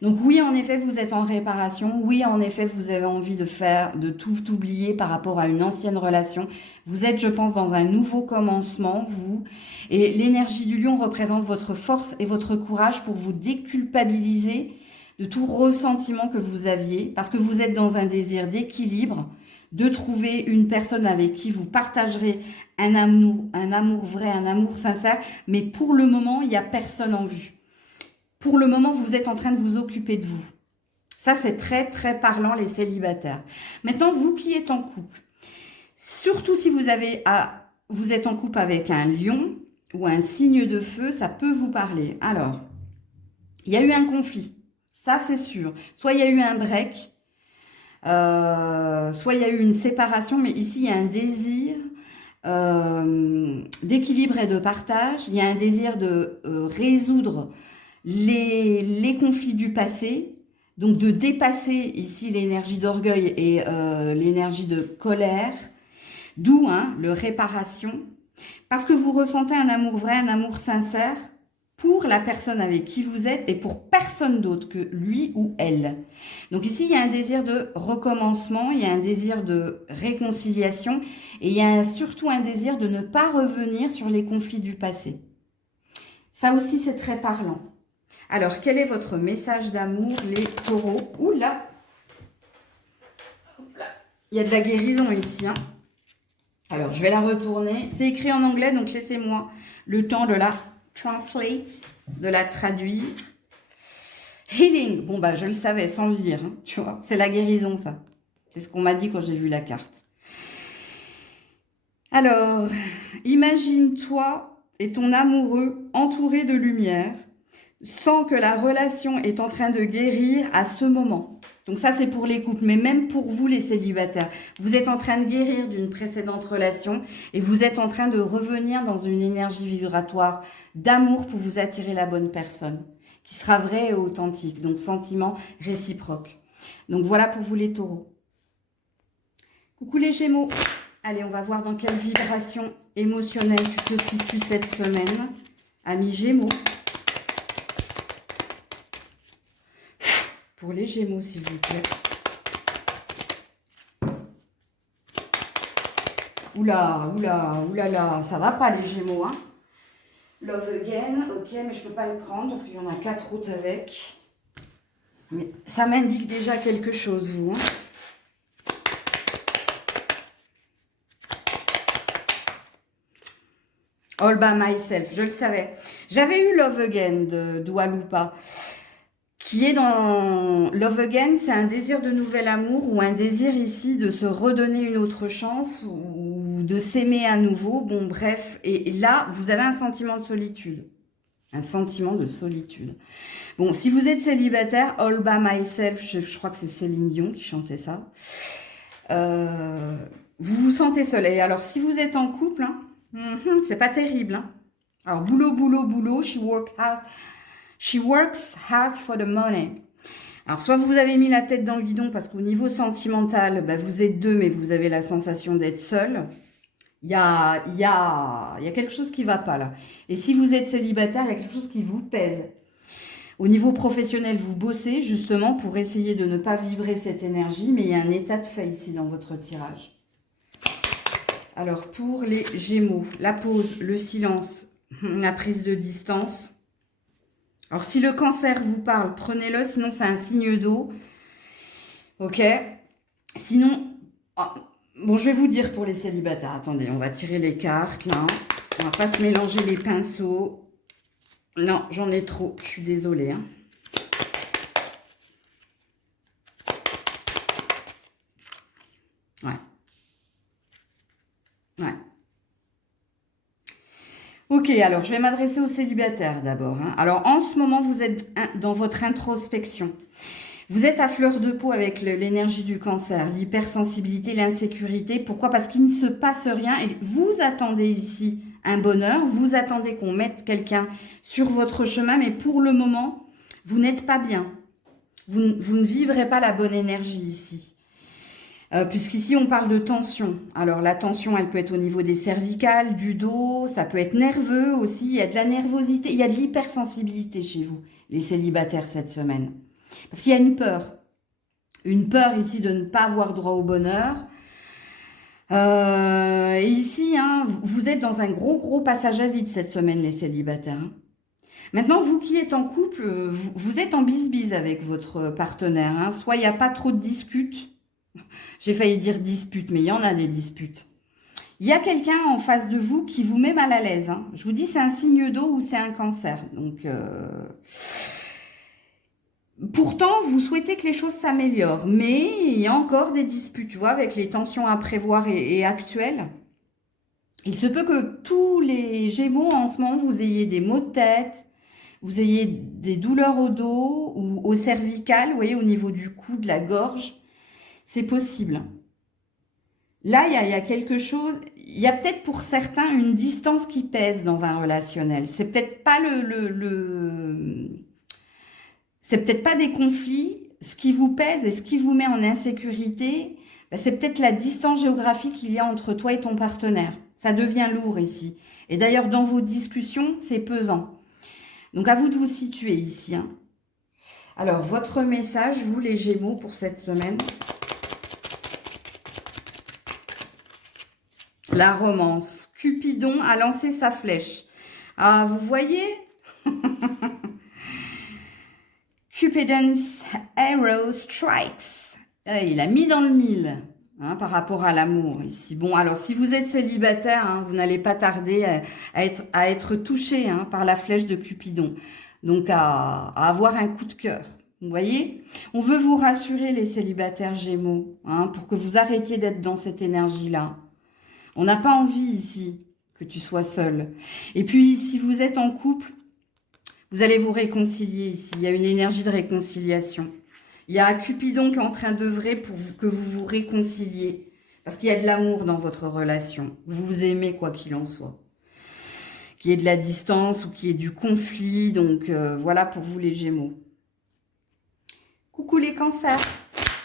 Donc oui, en effet, vous êtes en réparation. Oui, en effet, vous avez envie de tout oublier par rapport à une ancienne relation. Vous êtes, je pense, dans un nouveau commencement, vous. Et l'énergie du lion représente votre force et votre courage pour vous déculpabiliser de tout ressentiment que vous aviez. Parce que vous êtes dans un désir d'équilibre, de trouver une personne avec qui vous partagerez un amour vrai, un amour sincère. Mais pour le moment, il n'y a personne en vue. Pour le moment, vous êtes en train de vous occuper de vous. Ça, c'est très, très parlant, les célibataires. Maintenant, vous qui êtes en couple, surtout si vous êtes en couple avec un lion ou un signe de feu, ça peut vous parler. Alors, il y a eu un conflit. Ça, c'est sûr. Soit il y a eu un break, soit il y a eu une séparation, mais ici, il y a un désir d'équilibre et de partage. Il y a un désir de résoudre les conflits du passé, donc de dépasser ici l'énergie d'orgueil et l'énergie de colère, d'où le réparation, parce que vous ressentez un amour vrai, un amour sincère pour la personne avec qui vous êtes et pour personne d'autre que lui ou elle. Donc ici, il y a un désir de recommencement, il y a un désir de réconciliation et il y a surtout un désir de ne pas revenir sur les conflits du passé. Ça aussi, c'est très parlant. Alors, quel est votre message d'amour, les taureaux? Oula! Il y a de la guérison ici. Hein. Alors, je vais la retourner. C'est écrit en anglais, donc laissez-moi le temps de la translate, de la traduire. Healing. Bon, bah, je le savais sans le lire, hein, tu vois. C'est la guérison, ça. C'est ce qu'on m'a dit quand j'ai vu la carte. Alors, imagine-toi et ton amoureux entourés de lumière, sans que la relation est en train de guérir à ce moment. Donc ça, c'est pour les couples, mais même pour vous, les célibataires. Vous êtes en train de guérir d'une précédente relation et vous êtes en train de revenir dans une énergie vibratoire d'amour pour vous attirer la bonne personne, qui sera vraie et authentique, donc sentiment réciproque. Donc voilà pour vous, les taureaux. Coucou les gémeaux. Allez, on va voir dans quelle vibration émotionnelle tu te situes cette semaine. Amis gémeaux. Pour les gémeaux, s'il vous plaît. Oula, oula, oulala, ça va pas les gémeaux, hein. Love again, ok, mais je peux pas le prendre parce qu'il y en a 4 autres avec. Mais ça m'indique déjà quelque chose, vous, hein. All by myself, je le savais. J'avais eu Love Again de Dua Lipa, qui est dans Love Again, c'est un désir de nouvel amour ou un désir ici de se redonner une autre chance ou de s'aimer à nouveau. Bon, bref, et là, vous avez un sentiment de solitude. Un sentiment de solitude. Bon, si vous êtes célibataire, All by myself, je crois que c'est Céline Dion qui chantait ça. Euh, vous vous sentez seul. Et alors, si vous êtes en couple, hein, c'est pas terrible. Hein. Alors, boulot, boulot, boulot, she works hard for the money. Alors, soit vous avez mis la tête dans le guidon parce qu'au niveau sentimental, bah, vous êtes deux, mais vous avez la sensation d'être seul. Il y a quelque chose qui va pas là. Et si vous êtes célibataire, il y a quelque chose qui vous pèse. Au niveau professionnel, vous bossez justement pour essayer de ne pas vibrer cette énergie, mais il y a un état de fait ici dans votre tirage. Alors, pour les Gémeaux, la pause, le silence, la prise de distance. Alors, si le Cancer vous parle, prenez-le, sinon c'est un signe d'eau. Ok. Sinon, bon, je vais vous dire pour les célibataires. Attendez, on va tirer les cartes, là. On va pas se mélanger les pinceaux. Non, j'en ai trop. Je suis désolée. Hein. Ouais. Ouais. Ok, alors je vais m'adresser aux célibataires d'abord. Hein. Alors en ce moment, vous êtes dans votre introspection. Vous êtes à fleur de peau avec l'énergie du Cancer, l'hypersensibilité, l'insécurité. Pourquoi? Parce qu'il ne se passe rien et vous attendez ici un bonheur, vous attendez qu'on mette quelqu'un sur votre chemin, mais pour le moment, vous n'êtes pas bien. Vous ne vibrez pas la bonne énergie ici. Puisqu'ici, on parle de tension. Alors, la tension, elle peut être au niveau des cervicales, du dos, ça peut être nerveux aussi. Il y a de la nervosité, il y a de l'hypersensibilité chez vous, les célibataires, cette semaine. Parce qu'il y a une peur. Une peur ici de ne pas avoir droit au bonheur. Et ici, hein, vous êtes dans un gros passage à vide cette semaine, les célibataires. Hein. Maintenant, vous qui êtes en couple, vous êtes en bise-bise avec votre partenaire. Hein. Soit il n'y a pas trop de disputes. J'ai failli dire disputes, mais il y en a des disputes. Il y a quelqu'un en face de vous qui vous met mal à l'aise. Hein. Je vous dis, c'est un signe d'eau ou c'est un Cancer. Donc, pourtant, vous souhaitez que les choses s'améliorent. Mais il y a encore des disputes, tu vois, avec les tensions à prévoir et actuelles. Il se peut que tous les Gémeaux, en ce moment, vous ayez des maux de tête, vous ayez des douleurs au dos ou au cervical, vous voyez, au niveau du cou, de la gorge. C'est possible. Là, il y a quelque chose, il y a peut-être pour certains une distance qui pèse dans un relationnel. C'est peut-être pas c'est peut-être pas des conflits. Ce qui vous pèse et ce qui vous met en insécurité, c'est peut-être la distance géographique qu'il y a entre toi et ton partenaire. Ça devient lourd ici. Et d'ailleurs, dans vos discussions, c'est pesant. Donc, à vous de vous situer ici. Hein. Alors, votre message, vous les Gémeaux, pour cette semaine. La romance. Cupidon a lancé sa flèche. Ah, vous voyez Cupidon's arrow strikes. Il a mis dans le mille hein, par rapport à l'amour ici. Bon, alors si vous êtes célibataire, hein, vous n'allez pas tarder à être touché hein, par la flèche de Cupidon. Donc à avoir un coup de cœur. Vous voyez? On veut vous rassurer les célibataires Gémeaux hein, pour que vous arrêtiez d'être dans cette énergie-là. On n'a pas envie ici que tu sois seul. Et puis, si vous êtes en couple, vous allez vous réconcilier ici. Il y a une énergie de réconciliation. Il y a Cupidon qui est en train d'œuvrer pour que vous vous réconciliez. Parce qu'il y a de l'amour dans votre relation. Vous vous aimez quoi qu'il en soit. Qu'il y ait de la distance ou qu'il y ait du conflit. Donc, voilà pour vous les Gémeaux. Coucou les Cancers.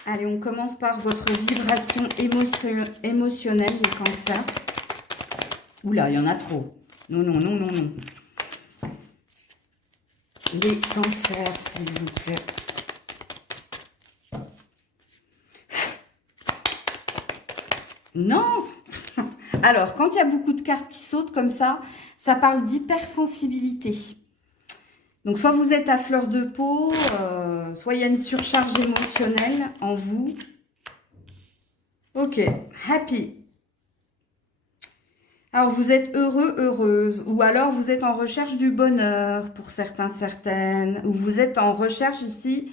Allez, on commence par votre vibration émotionnelle, les Cancers. Oula, il y en a trop. Non, non, non, non, non. Les Cancers, s'il vous plaît. Non. Alors, quand il y a beaucoup de cartes qui sautent comme ça parle d'hypersensibilité. Donc, soit vous êtes à fleur de peau, soit il y a une surcharge émotionnelle en vous. Ok, happy. Alors, vous êtes heureux, heureuse, ou alors vous êtes en recherche du bonheur pour certains, certaines, ou vous êtes en recherche ici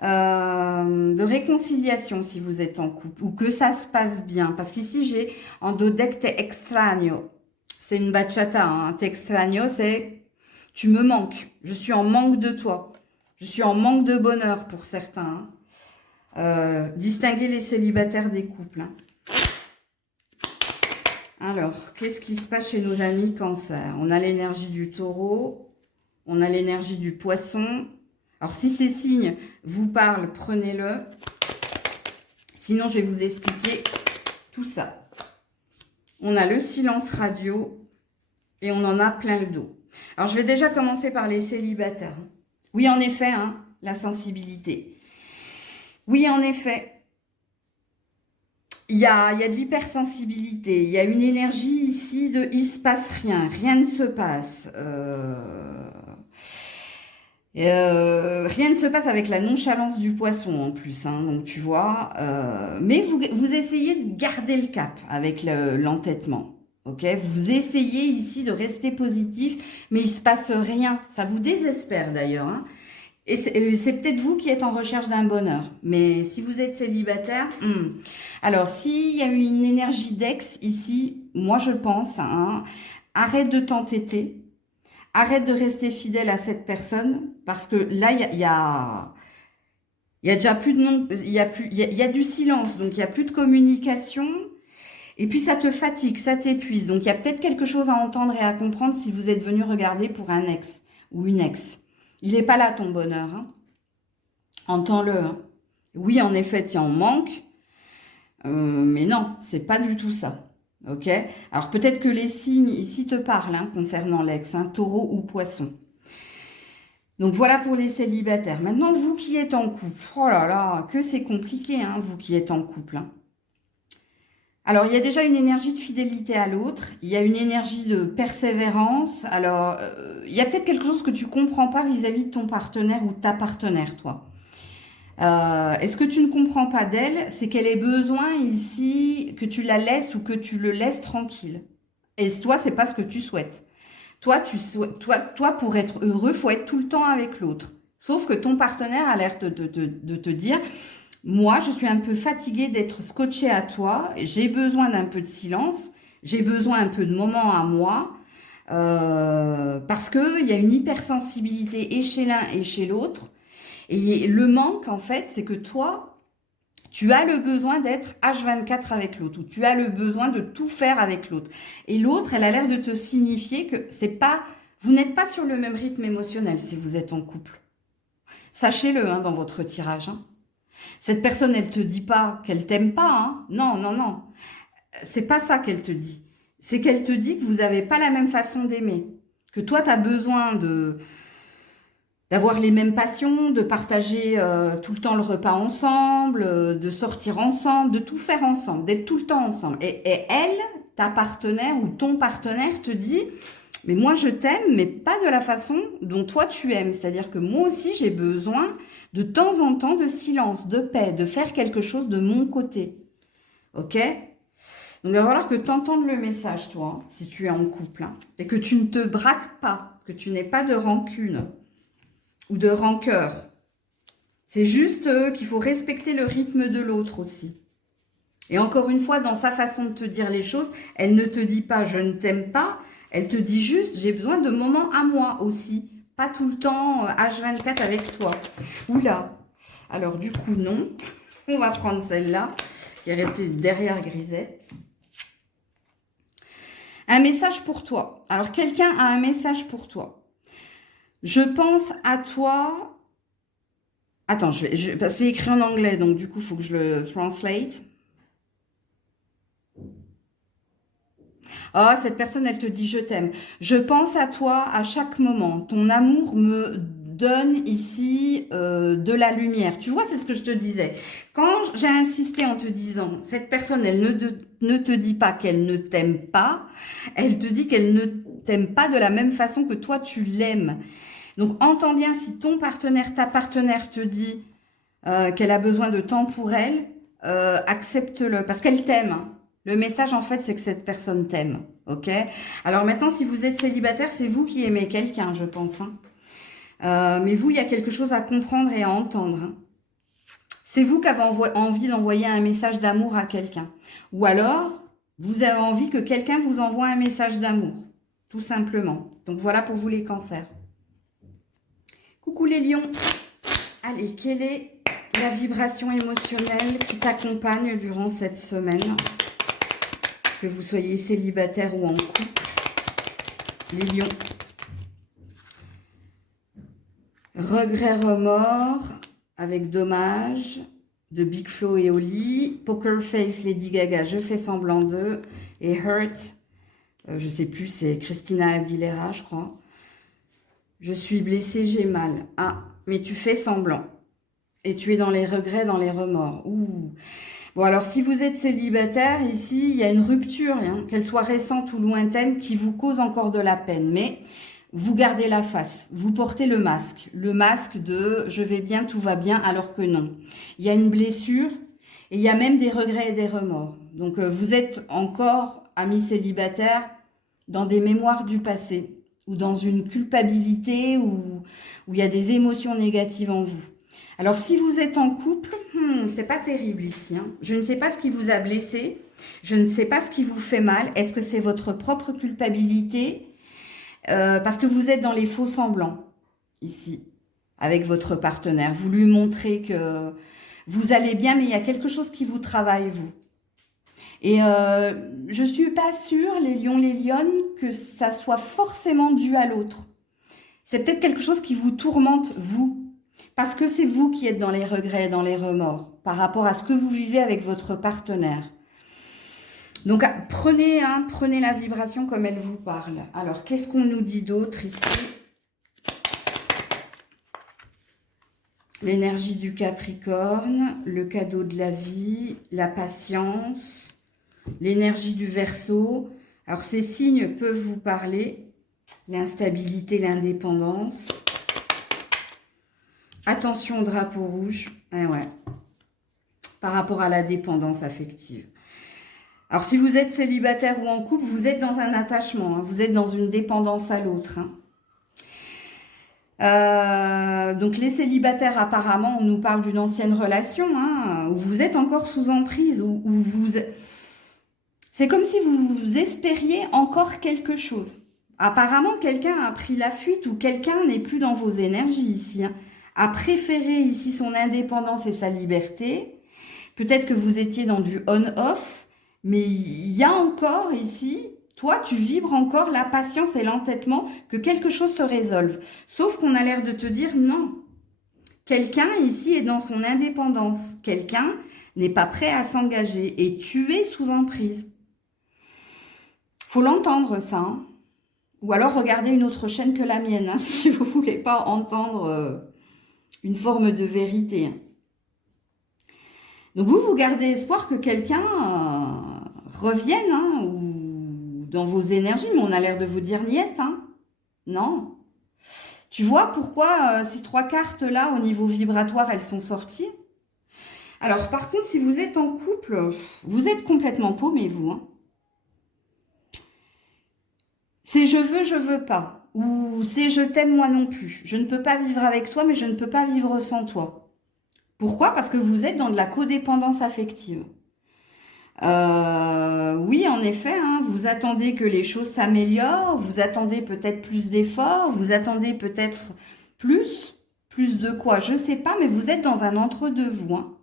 de réconciliation si vous êtes en couple, ou que ça se passe bien. Parce qu'ici, j'ai en dodec te extraño. C'est une bachata, hein. Te extraño, c'est tu me manques, je suis en manque de toi. Je suis en manque de bonheur pour certains. Hein. Distinguer les célibataires des couples. Hein. Alors, qu'est-ce qui se passe chez nos amis Cancer? On a l'énergie du taureau, on a l'énergie du poisson. Alors, si ces signes vous parlent, prenez-le. Sinon, je vais vous expliquer tout ça. On a le silence radio et on en a plein le dos. Alors, je vais déjà commencer par les célibataires. Oui, en effet, hein, la sensibilité. Oui, en effet. Il y a de l'hypersensibilité, il y a une énergie ici de « il se passe rien, rien ne se passe rien ne se passe avec la nonchalance du poisson en plus, hein, donc tu vois. Mais vous essayez de garder le cap avec l'entêtement, ok? Vous essayez ici de rester positif, mais il se passe rien. Ça vous désespère d'ailleurs, hein. Et c'est peut-être vous qui êtes en recherche d'un bonheur. Mais si vous êtes célibataire, alors s'il y a une énergie d'ex ici, moi je pense, hein, arrête de t'entêter, arrête de rester fidèle à cette personne, parce que là il y a déjà plus de nom, il y a du silence, donc il y a plus de communication. Et puis ça te fatigue, ça t'épuise. Donc il y a peut-être quelque chose à entendre et à comprendre si vous êtes venu regarder pour un ex ou une ex. Il n'est pas là ton bonheur. Hein. Entends-le. Hein. Oui, en effet, tu en manques. Mais non, c'est pas du tout ça. Ok? Alors peut-être que les signes ici te parlent hein, concernant l'ex, hein, taureau ou poisson. Donc voilà pour les célibataires. Maintenant, vous qui êtes en couple. Oh là là, que c'est compliqué, hein, vous qui êtes en couple. Hein. Alors, il y a déjà une énergie de fidélité à l'autre, il y a une énergie de persévérance. Alors, il y a peut-être quelque chose que tu comprends pas vis-à-vis de ton partenaire ou de ta partenaire, toi. Est-ce que tu ne comprends pas d'elle? C'est qu'elle ait besoin ici que tu la laisses ou que tu le laisses tranquille. Et toi, c'est pas ce que tu souhaites. Toi, pour être heureux, faut être tout le temps avec l'autre. Sauf que ton partenaire a l'air de te dire... Moi, je suis un peu fatiguée d'être scotchée à toi. J'ai besoin d'un peu de silence. J'ai besoin un peu de moments à moi. Parce qu'il y a une hypersensibilité et chez l'un et chez l'autre. Et le manque, en fait, c'est que toi, tu as le besoin d'être H24 avec l'autre. Ou tu as le besoin de tout faire avec l'autre. Et l'autre, elle a l'air de te signifier que c'est pas... Vous n'êtes pas sur le même rythme émotionnel si vous êtes en couple. Sachez-le hein, dans votre tirage. Hein. Cette personne, elle te dit pas qu'elle t'aime pas, hein. Non, non, non. C'est pas ça qu'elle te dit. C'est qu'elle te dit que vous n'avez pas la même façon d'aimer. Que toi, tu as besoin d'avoir les mêmes passions, de partager tout le temps le repas ensemble, de sortir ensemble, de tout faire ensemble, d'être tout le temps ensemble. Et elle, ta partenaire ou ton partenaire te dit... Mais moi, je t'aime, mais pas de la façon dont toi, tu aimes. C'est-à-dire que moi aussi, j'ai besoin de temps en temps de silence, de paix, de faire quelque chose de mon côté. Ok? Donc, il va falloir que tu entendes le message, toi, hein, si tu es en couple. Hein, et que tu ne te braques pas, que tu n'aies pas de rancune ou de rancœur. C'est juste qu'il faut respecter le rythme de l'autre aussi. Et encore une fois, dans sa façon de te dire les choses, elle ne te dit pas « je ne t'aime pas », elle te dit juste, j'ai besoin de moments à moi aussi. Pas tout le temps H24 avec toi. Oula. Alors du coup, non. On va prendre celle-là, qui est restée derrière Grisette. Un message pour toi. Alors, quelqu'un a un message pour toi. Je pense à toi... Attends, c'est écrit en anglais, donc du coup, il faut que je le translate. Oh, cette personne, elle te dit « je t'aime ». Je pense à toi à chaque moment. Ton amour me donne ici de la lumière. Tu vois, c'est ce que je te disais. Quand j'ai insisté en te disant « cette personne, elle ne te dit pas qu'elle ne t'aime pas, elle te dit qu'elle ne t'aime pas de la même façon que toi, tu l'aimes ». Donc, entends bien, si ton partenaire, ta partenaire te dit qu'elle a besoin de temps pour elle, accepte-le, parce qu'elle t'aime, hein. Le message, en fait, c'est que cette personne t'aime, ok? Alors maintenant, si vous êtes célibataire, c'est vous qui aimez quelqu'un, je pense. Hein. Mais vous, il y a quelque chose à comprendre et à entendre. Hein. C'est vous qui avez envie d'envoyer un message d'amour à quelqu'un. Ou alors, vous avez envie que quelqu'un vous envoie un message d'amour, tout simplement. Donc voilà pour vous les cancers. Coucou les lions. Allez, quelle est la vibration émotionnelle qui t'accompagne durant cette semaine? Que vous soyez célibataire ou en couple. Les lions. Regret, remords, avec dommage, de Big Flo et Oli. Poker Face, Lady Gaga, je fais semblant d'eux. Et Hurt, je sais plus, c'est Christina Aguilera, je crois. Je suis blessée, j'ai mal. Ah, mais tu fais semblant. Et tu es dans les regrets, dans les remords. Ouh. Bon, alors, si vous êtes célibataire, ici, il y a une rupture, hein, qu'elle soit récente ou lointaine, qui vous cause encore de la peine. Mais vous gardez la face, vous portez le masque de « je vais bien, tout va bien », alors que non. Il y a une blessure et il y a même des regrets et des remords. Donc, vous êtes encore, amis célibataires, dans des mémoires du passé ou dans une culpabilité où il y a des émotions négatives en vous. Alors, si vous êtes en couple, c'est pas terrible ici. Hein. Je ne sais pas ce qui vous a blessé. Je ne sais pas ce qui vous fait mal. Est-ce que c'est votre propre culpabilité? Parce que vous êtes dans les faux semblants, ici, avec votre partenaire. Vous lui montrez que vous allez bien, mais il y a quelque chose qui vous travaille, vous. Et je ne suis pas sûre, les lions, les lionnes, que ça soit forcément dû à l'autre. C'est peut-être quelque chose qui vous tourmente, vous. Parce que c'est vous qui êtes dans les regrets, dans les remords, par rapport à ce que vous vivez avec votre partenaire. Donc, prenez la vibration comme elle vous parle. Alors, qu'est-ce qu'on nous dit d'autre ici? L'énergie du Capricorne, le cadeau de la vie, la patience, l'énergie du Verseau. Alors, ces signes peuvent vous parler. L'instabilité, l'indépendance. Attention au drapeau rouge, ouais, par rapport à la dépendance affective. Alors, si vous êtes célibataire ou en couple, vous êtes dans un attachement, hein, vous êtes dans une dépendance à l'autre. Hein. Donc, les célibataires, apparemment, on nous parle d'une ancienne relation, hein, où vous êtes encore sous emprise, où vous... C'est comme si vous espériez encore quelque chose. Apparemment, quelqu'un a pris la fuite ou quelqu'un n'est plus dans vos énergies ici, hein. A préféré ici son indépendance et sa liberté. Peut-être que vous étiez dans du on-off, mais il y a encore ici, toi tu vibres encore la patience et l'entêtement que quelque chose se résolve. Sauf qu'on a l'air de te dire non. Quelqu'un ici est dans son indépendance. Quelqu'un n'est pas prêt à s'engager et tu es sous emprise. Faut l'entendre ça. Hein. Ou alors regardez une autre chaîne que la mienne, hein, si vous voulez pas entendre... une forme de vérité. Donc vous gardez espoir que quelqu'un revienne, hein, ou dans vos énergies, mais on a l'air de vous dire niette, hein. Non. Tu vois pourquoi ces trois cartes-là, au niveau vibratoire, elles sont sorties? Alors par contre, si vous êtes en couple, vous êtes complètement paumé, vous. Hein. C'est je veux pas. Ou c'est je t'aime moi non plus. Je ne peux pas vivre avec toi, mais je ne peux pas vivre sans toi. Pourquoi? Parce que vous êtes dans de la codépendance affective. Oui, en effet, hein, vous attendez que les choses s'améliorent, vous attendez peut-être plus d'efforts, vous attendez peut-être plus de quoi, je ne sais pas, mais vous êtes dans un entre-deux, vous. Hein.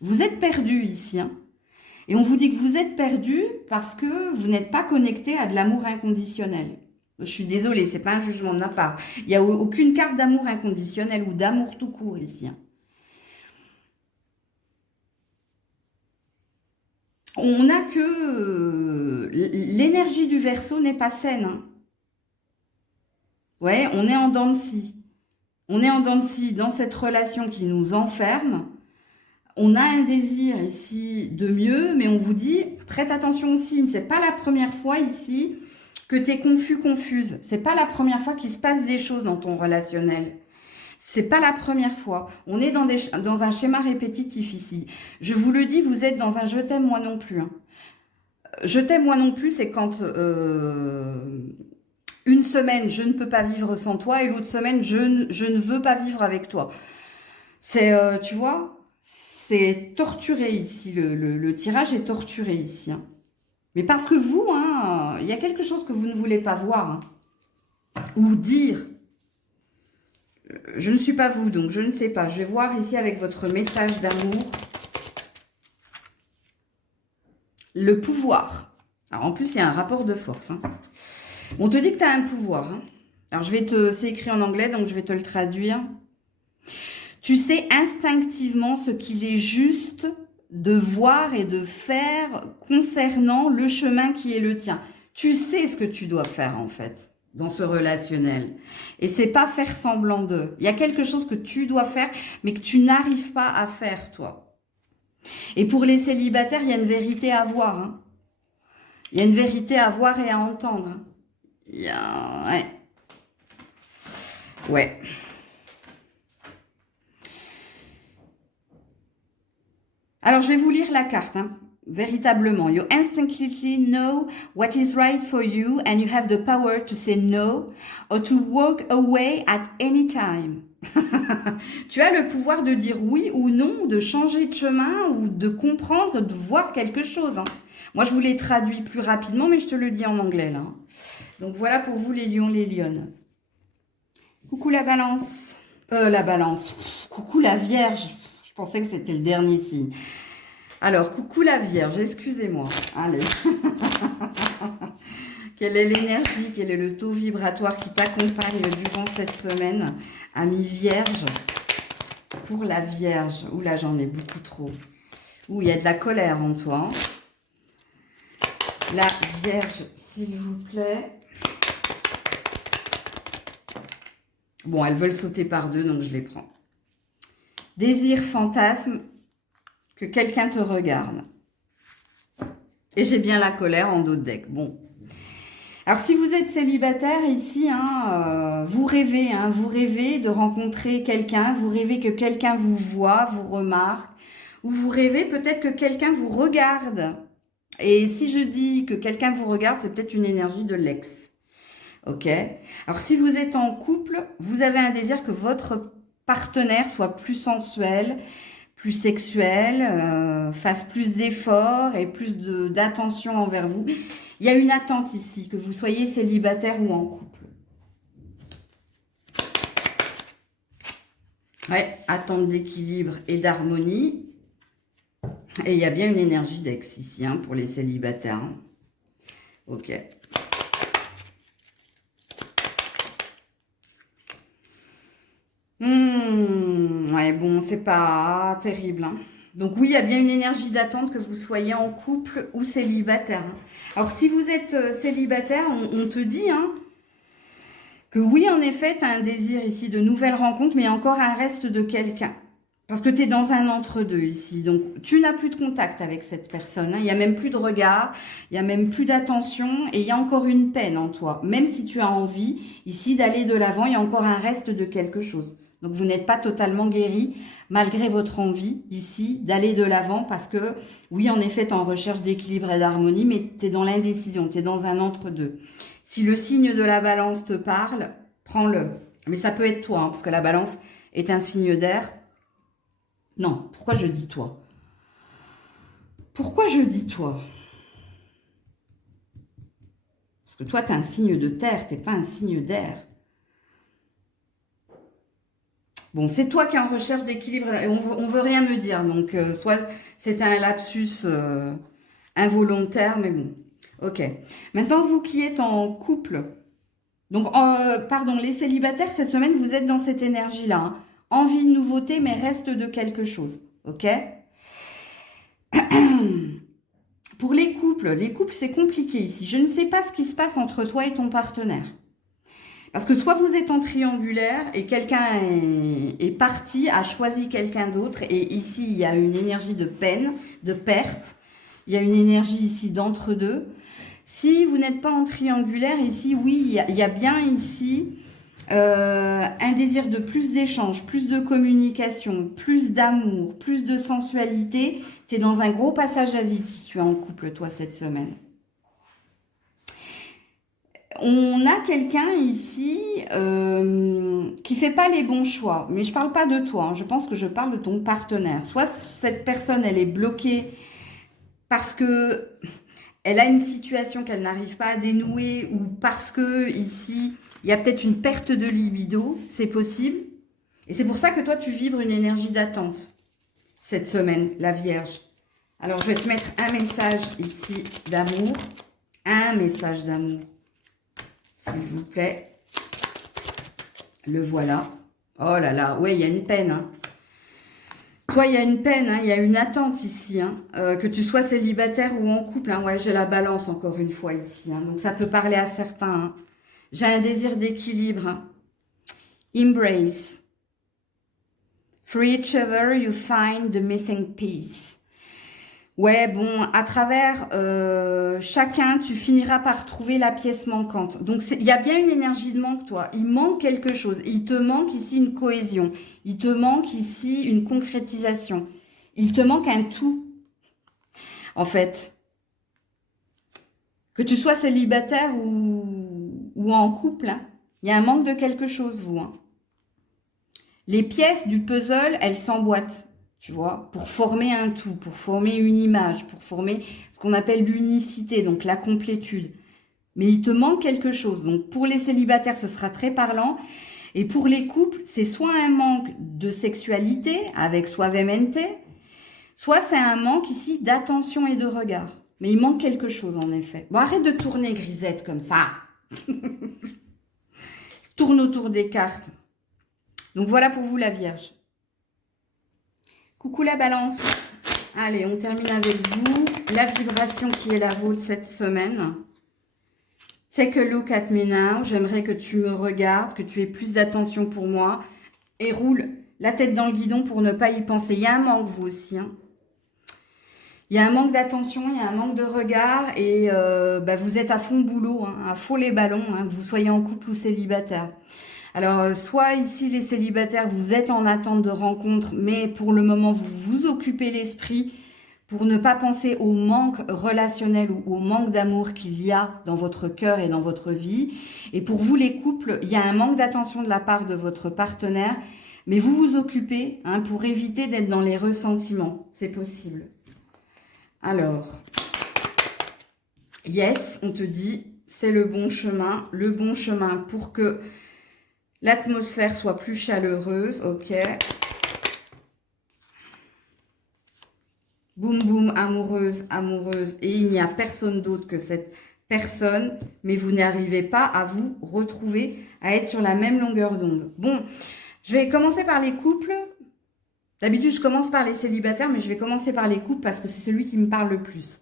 Vous êtes perdu ici. Hein. Et on vous dit que vous êtes perdu parce que vous n'êtes pas connecté à de l'amour inconditionnel. Je suis désolée, c'est pas un jugement de ma part. Il n'y a aucune carte d'amour inconditionnel ou d'amour tout court ici. On n'a que... l'énergie du Verseau n'est pas saine. Hein. Ouais, on est en dents de scie. On est en dents de scie dans cette relation qui nous enferme. On a un désir ici de mieux, mais on vous dit, prête attention aux signes. C'est pas la première fois ici que tu es confuse. C'est pas la première fois qu'il se passe des choses dans ton relationnel. C'est pas la première fois. On est dans un schéma répétitif ici. Je vous le dis, vous êtes dans un je t'aime moi non plus. Hein. Je t'aime moi non plus, c'est quand une semaine je ne peux pas vivre sans toi et l'autre semaine je ne veux pas vivre avec toi. C'est, tu vois, c'est torturé ici. Le tirage est torturé ici. Hein. Mais parce que vous, hein, y a quelque chose que vous ne voulez pas voir. Hein, ou dire. je ne suis pas vous, donc je ne sais pas. Je vais voir ici avec votre message d'amour. Le pouvoir. Alors, en plus, il y a un rapport de force. Hein. On te dit que tu as un pouvoir. Hein. Alors, c'est écrit en anglais, donc je vais te le traduire. Tu sais instinctivement ce qu'il est juste de voir et de faire concernant le chemin qui est le tien. Tu sais ce que tu dois faire, en fait, dans ce relationnel. Et c'est pas faire semblant d'eux. Il y a quelque chose que tu dois faire, mais que tu n'arrives pas à faire, toi. Et pour les célibataires, il y a une vérité à voir. Hein. Il y a une vérité à voir et à entendre. Hein. Il y a... Ouais. Ouais. Alors, je vais vous lire la carte, hein, véritablement. You instinctively know what is right for you and you have the power to say no or to walk away at any time. Tu as le pouvoir de dire oui ou non, de changer de chemin ou de comprendre, de voir quelque chose. Hein. Moi, je vous l'ai traduit plus rapidement, mais je te le dis en anglais, là. Donc, voilà pour vous, les lions, les lionnes. Coucou la balance. La balance. Coucou la vierge. Je pensais que c'était le dernier signe. Alors, coucou la Vierge, excusez-moi. Allez. Quelle est l'énergie, quel est le taux vibratoire qui t'accompagne durant cette semaine, ami Vierge, pour la Vierge. Oula, j'en ai beaucoup trop. Ouh, il y a de la colère en toi. La Vierge, s'il vous plaît. Bon, elles veulent sauter par deux, donc je les prends. Désir, fantasme, que quelqu'un te regarde. Et j'ai bien la colère en dos de deck. Bon. Alors, si vous êtes célibataire ici, vous rêvez de rencontrer quelqu'un, vous rêvez que quelqu'un vous voit, vous remarque, ou vous rêvez peut-être que quelqu'un vous regarde. Et si je dis que quelqu'un vous regarde, c'est peut-être une énergie de l'ex. Ok? Alors, si vous êtes en couple, vous avez un désir que votre partenaire soit plus sensuel, plus sexuel, fasse plus d'efforts et plus d'attention envers vous. Il y a une attente ici, que vous soyez célibataire ou en couple. Ouais, attente d'équilibre et d'harmonie. Et il y a bien une énergie d'ex ici, hein, pour les célibataires. Hein. Ok. Ouais, bon, c'est pas terrible. Hein. Donc oui, il y a bien une énergie d'attente que vous soyez en couple ou célibataire. Hein. Alors si vous êtes célibataire, on te dit hein, que oui, en effet, tu as un désir ici de nouvelles rencontres, mais il y a encore un reste de quelqu'un. Parce que tu es dans un entre-deux ici. Donc tu n'as plus de contact avec cette personne. Hein. Il n'y a même plus de regard, il n'y a même plus d'attention et il y a encore une peine en toi. Même si tu as envie ici d'aller de l'avant, il y a encore un reste de quelque chose. Donc, vous n'êtes pas totalement guéri, malgré votre envie, ici, d'aller de l'avant, parce que, oui, en effet, tu es en recherche d'équilibre et d'harmonie, mais tu es dans l'indécision, tu es dans un entre-deux. Si le signe de la balance te parle, prends-le. Mais ça peut être toi, hein, parce que la balance est un signe d'air. Non, pourquoi je dis toi? Pourquoi je dis toi? Parce que toi, tu es un signe de terre, tu n'es pas un signe d'air. Bon, c'est toi qui es en recherche d'équilibre. On veut rien me dire. Donc, soit c'est un lapsus involontaire, mais bon. Ok. Maintenant, vous qui êtes en couple. Donc, pardon, les célibataires, cette semaine, vous êtes dans cette énergie-là. Hein. Envie de nouveauté, mais reste de quelque chose. Ok. Pour les couples, c'est compliqué ici. Je ne sais pas ce qui se passe entre toi et ton partenaire. Parce que soit vous êtes en triangulaire et quelqu'un est parti, a choisi quelqu'un d'autre. Et ici, il y a une énergie de peine, de perte. Il y a une énergie ici d'entre-deux. Si vous n'êtes pas en triangulaire, ici, oui, il y a bien ici un désir de plus d'échange, plus de communication, plus d'amour, plus de sensualité. Tu es dans un gros passage à vide si tu es en couple, toi, cette semaine. On a quelqu'un ici qui fait pas les bons choix. Mais je parle pas de toi. Hein. Je pense que je parle de ton partenaire. Soit cette personne, elle est bloquée parce que elle a une situation qu'elle n'arrive pas à dénouer ou parce que ici, il y a peut-être une perte de libido. C'est possible. Et c'est pour ça que toi, tu vibres une énergie d'attente cette semaine, la Vierge. Alors, je vais te mettre un message ici d'amour. Un message d'amour, s'il vous plaît. Le voilà. Oh là là, ouais, il y a une peine. Hein. Toi, il y a une peine, hein, il y a une attente ici. Hein, que tu sois célibataire ou en couple. Hein, ouais, j'ai la balance encore une fois ici. Hein, donc, ça peut parler à certains. Hein. J'ai un désir d'équilibre. Hein. Embrace. For each other, you find the missing piece. Ouais, bon, à travers chacun, tu finiras par trouver la pièce manquante. Donc, il y a bien une énergie de manque, toi. Il manque quelque chose. Il te manque ici une cohésion. Il te manque ici une concrétisation. Il te manque un tout, en fait. Que tu sois célibataire ou en couple, hein, il y a un manque de quelque chose, vous. Hein. Les pièces du puzzle, elles s'emboîtent. Tu vois, pour former un tout, pour former une image, pour former ce qu'on appelle l'unicité, donc la complétude. Mais il te manque quelque chose. Donc, pour les célibataires, ce sera très parlant. Et pour les couples, c'est soit un manque de sexualité avec suavemente, soit c'est un manque ici d'attention et de regard. Mais il manque quelque chose, en effet. Bon, arrête de tourner, Grisette, comme ça. Tourne autour des cartes. Donc, voilà pour vous, la Vierge. Coucou la balance. Allez, on termine avec vous. La vibration qui est la vôtre cette semaine. Take a look at me now. J'aimerais que tu me regardes, que tu aies plus d'attention pour moi. Et roule la tête dans le guidon pour ne pas y penser. Il y a un manque, vous aussi. Hein. Il y a un manque d'attention, il y a un manque de regard. Et vous êtes à fond boulot, hein, à fond les ballons, hein, que vous soyez en couple ou célibataire. Alors, soit ici, les célibataires, vous êtes en attente de rencontre, mais pour le moment, vous vous occupez l'esprit pour ne pas penser au manque relationnel ou au manque d'amour qu'il y a dans votre cœur et dans votre vie. Et pour vous, les couples, il y a un manque d'attention de la part de votre partenaire, mais vous vous occupez hein, pour éviter d'être dans les ressentiments. C'est possible. Alors, yes, on te dit, c'est le bon chemin pour que l'atmosphère soit plus chaleureuse, ok. Boum, boum, amoureuse, amoureuse. Et il n'y a personne d'autre que cette personne, mais vous n'arrivez pas à vous retrouver, à être sur la même longueur d'onde. Bon, je vais commencer par les couples. D'habitude, je commence par les célibataires, mais je vais commencer par les couples parce que c'est celui qui me parle le plus.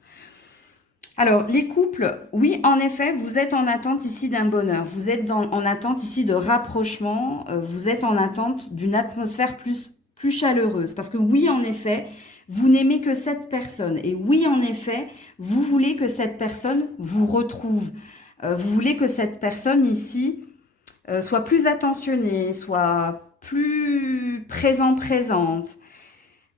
Alors, les couples, oui, en effet, vous êtes en attente ici d'un bonheur. Vous êtes en attente ici de rapprochement. Vous êtes en attente d'une atmosphère plus chaleureuse. Parce que oui, en effet, vous n'aimez que cette personne. Et oui, en effet, vous voulez que cette personne vous retrouve. Vous voulez que cette personne ici soit plus attentionnée, soit plus présente.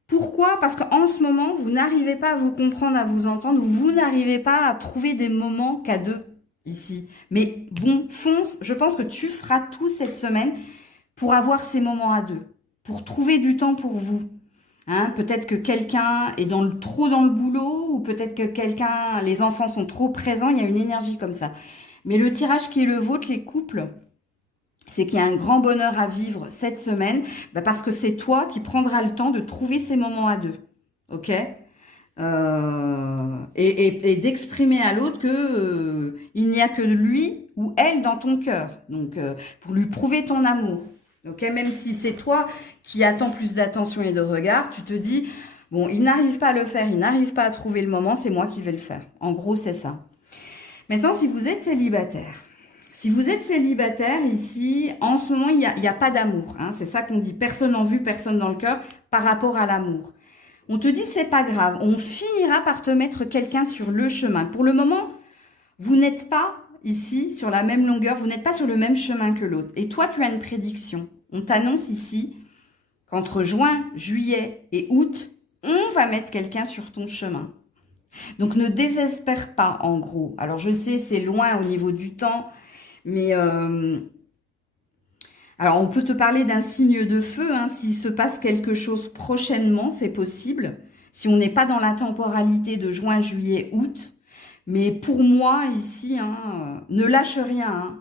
Pourquoi? Parce qu'en ce moment, vous n'arrivez pas à vous comprendre, à vous entendre, vous n'arrivez pas à trouver des moments qu'à deux ici. Mais bon, fonce, je pense que tu feras tout cette semaine pour avoir ces moments à deux, pour trouver du temps pour vous. Hein, peut-être que quelqu'un est trop dans le boulot, ou peut-être que les enfants sont trop présents, il y a une énergie comme ça. Mais le tirage qui est le vôtre, les couples, c'est qu'il y a un grand bonheur à vivre cette semaine, parce que c'est toi qui prendras le temps de trouver ces moments à deux, ok et d'exprimer à l'autre que il n'y a que lui ou elle dans ton cœur, donc pour lui prouver ton amour, ok. Même si c'est toi qui attends plus d'attention et de regard, tu te dis, bon, il n'arrive pas à le faire, il n'arrive pas à trouver le moment, c'est moi qui vais le faire. En gros, c'est ça. Maintenant, si vous êtes célibataire, ici, en ce moment, il n'y a pas d'amour. Hein, c'est ça qu'on dit. Personne en vue, personne dans le cœur par rapport à l'amour. On te dit, c'est pas grave. On finira par te mettre quelqu'un sur le chemin. Pour le moment, vous n'êtes pas ici sur la même longueur. Vous n'êtes pas sur le même chemin que l'autre. Et toi, tu as une prédiction. On t'annonce ici qu'entre juin, juillet et août, on va mettre quelqu'un sur ton chemin. Donc, ne désespère pas, en gros. Alors, je sais, c'est loin au niveau du temps. Mais, alors, on peut te parler d'un signe de feu, hein, s'il se passe quelque chose prochainement, c'est possible. Si on n'est pas dans la temporalité de juin, juillet, août. Mais pour moi, ici, hein, ne lâche rien.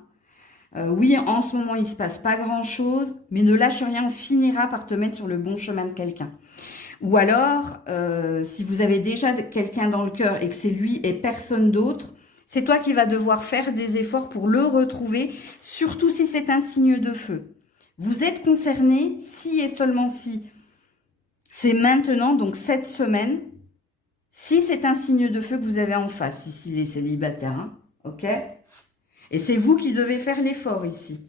Oui, en ce moment, il ne se passe pas grand-chose, mais ne lâche rien, on finira par te mettre sur le bon chemin de quelqu'un. Ou alors, si vous avez déjà quelqu'un dans le cœur et que c'est lui et personne d'autre, c'est toi qui vas devoir faire des efforts pour le retrouver, surtout si c'est un signe de feu. Vous êtes concerné si et seulement si. C'est maintenant, donc cette semaine, si c'est un signe de feu que vous avez en face, ici les célibataires, hein, ok? Et c'est vous qui devez faire l'effort ici,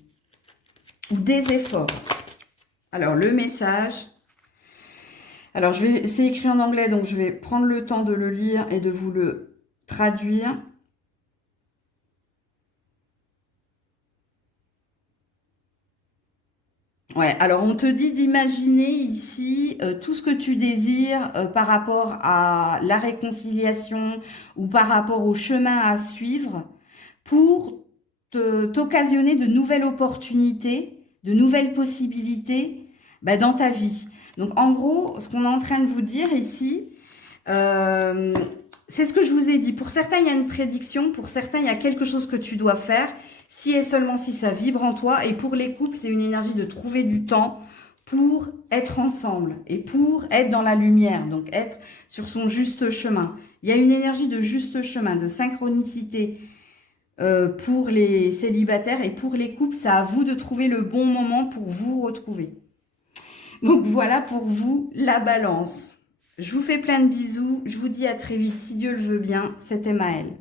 ou des efforts. Alors, le message. Alors, c'est écrit en anglais, donc je vais prendre le temps de le lire et de vous le traduire. Ouais, alors on te dit d'imaginer ici tout ce que tu désires par rapport à la réconciliation ou par rapport au chemin à suivre pour t'occasionner de nouvelles opportunités, de nouvelles possibilités bah, dans ta vie. Donc en gros, ce qu'on est en train de vous dire ici, euh, c'est ce que je vous ai dit. Pour certains, il y a une prédiction, pour certains, il y a quelque chose que tu dois faire, si et seulement si ça vibre en toi. Et pour les couples, c'est une énergie de trouver du temps pour être ensemble et pour être dans la lumière, donc être sur son juste chemin. Il y a une énergie de juste chemin, de synchronicité pour les célibataires et pour les couples. C'est à vous de trouver le bon moment pour vous retrouver. Donc voilà pour vous la balance. Je vous fais plein de bisous. Je vous dis à très vite si Dieu le veut bien. C'était Maëlle.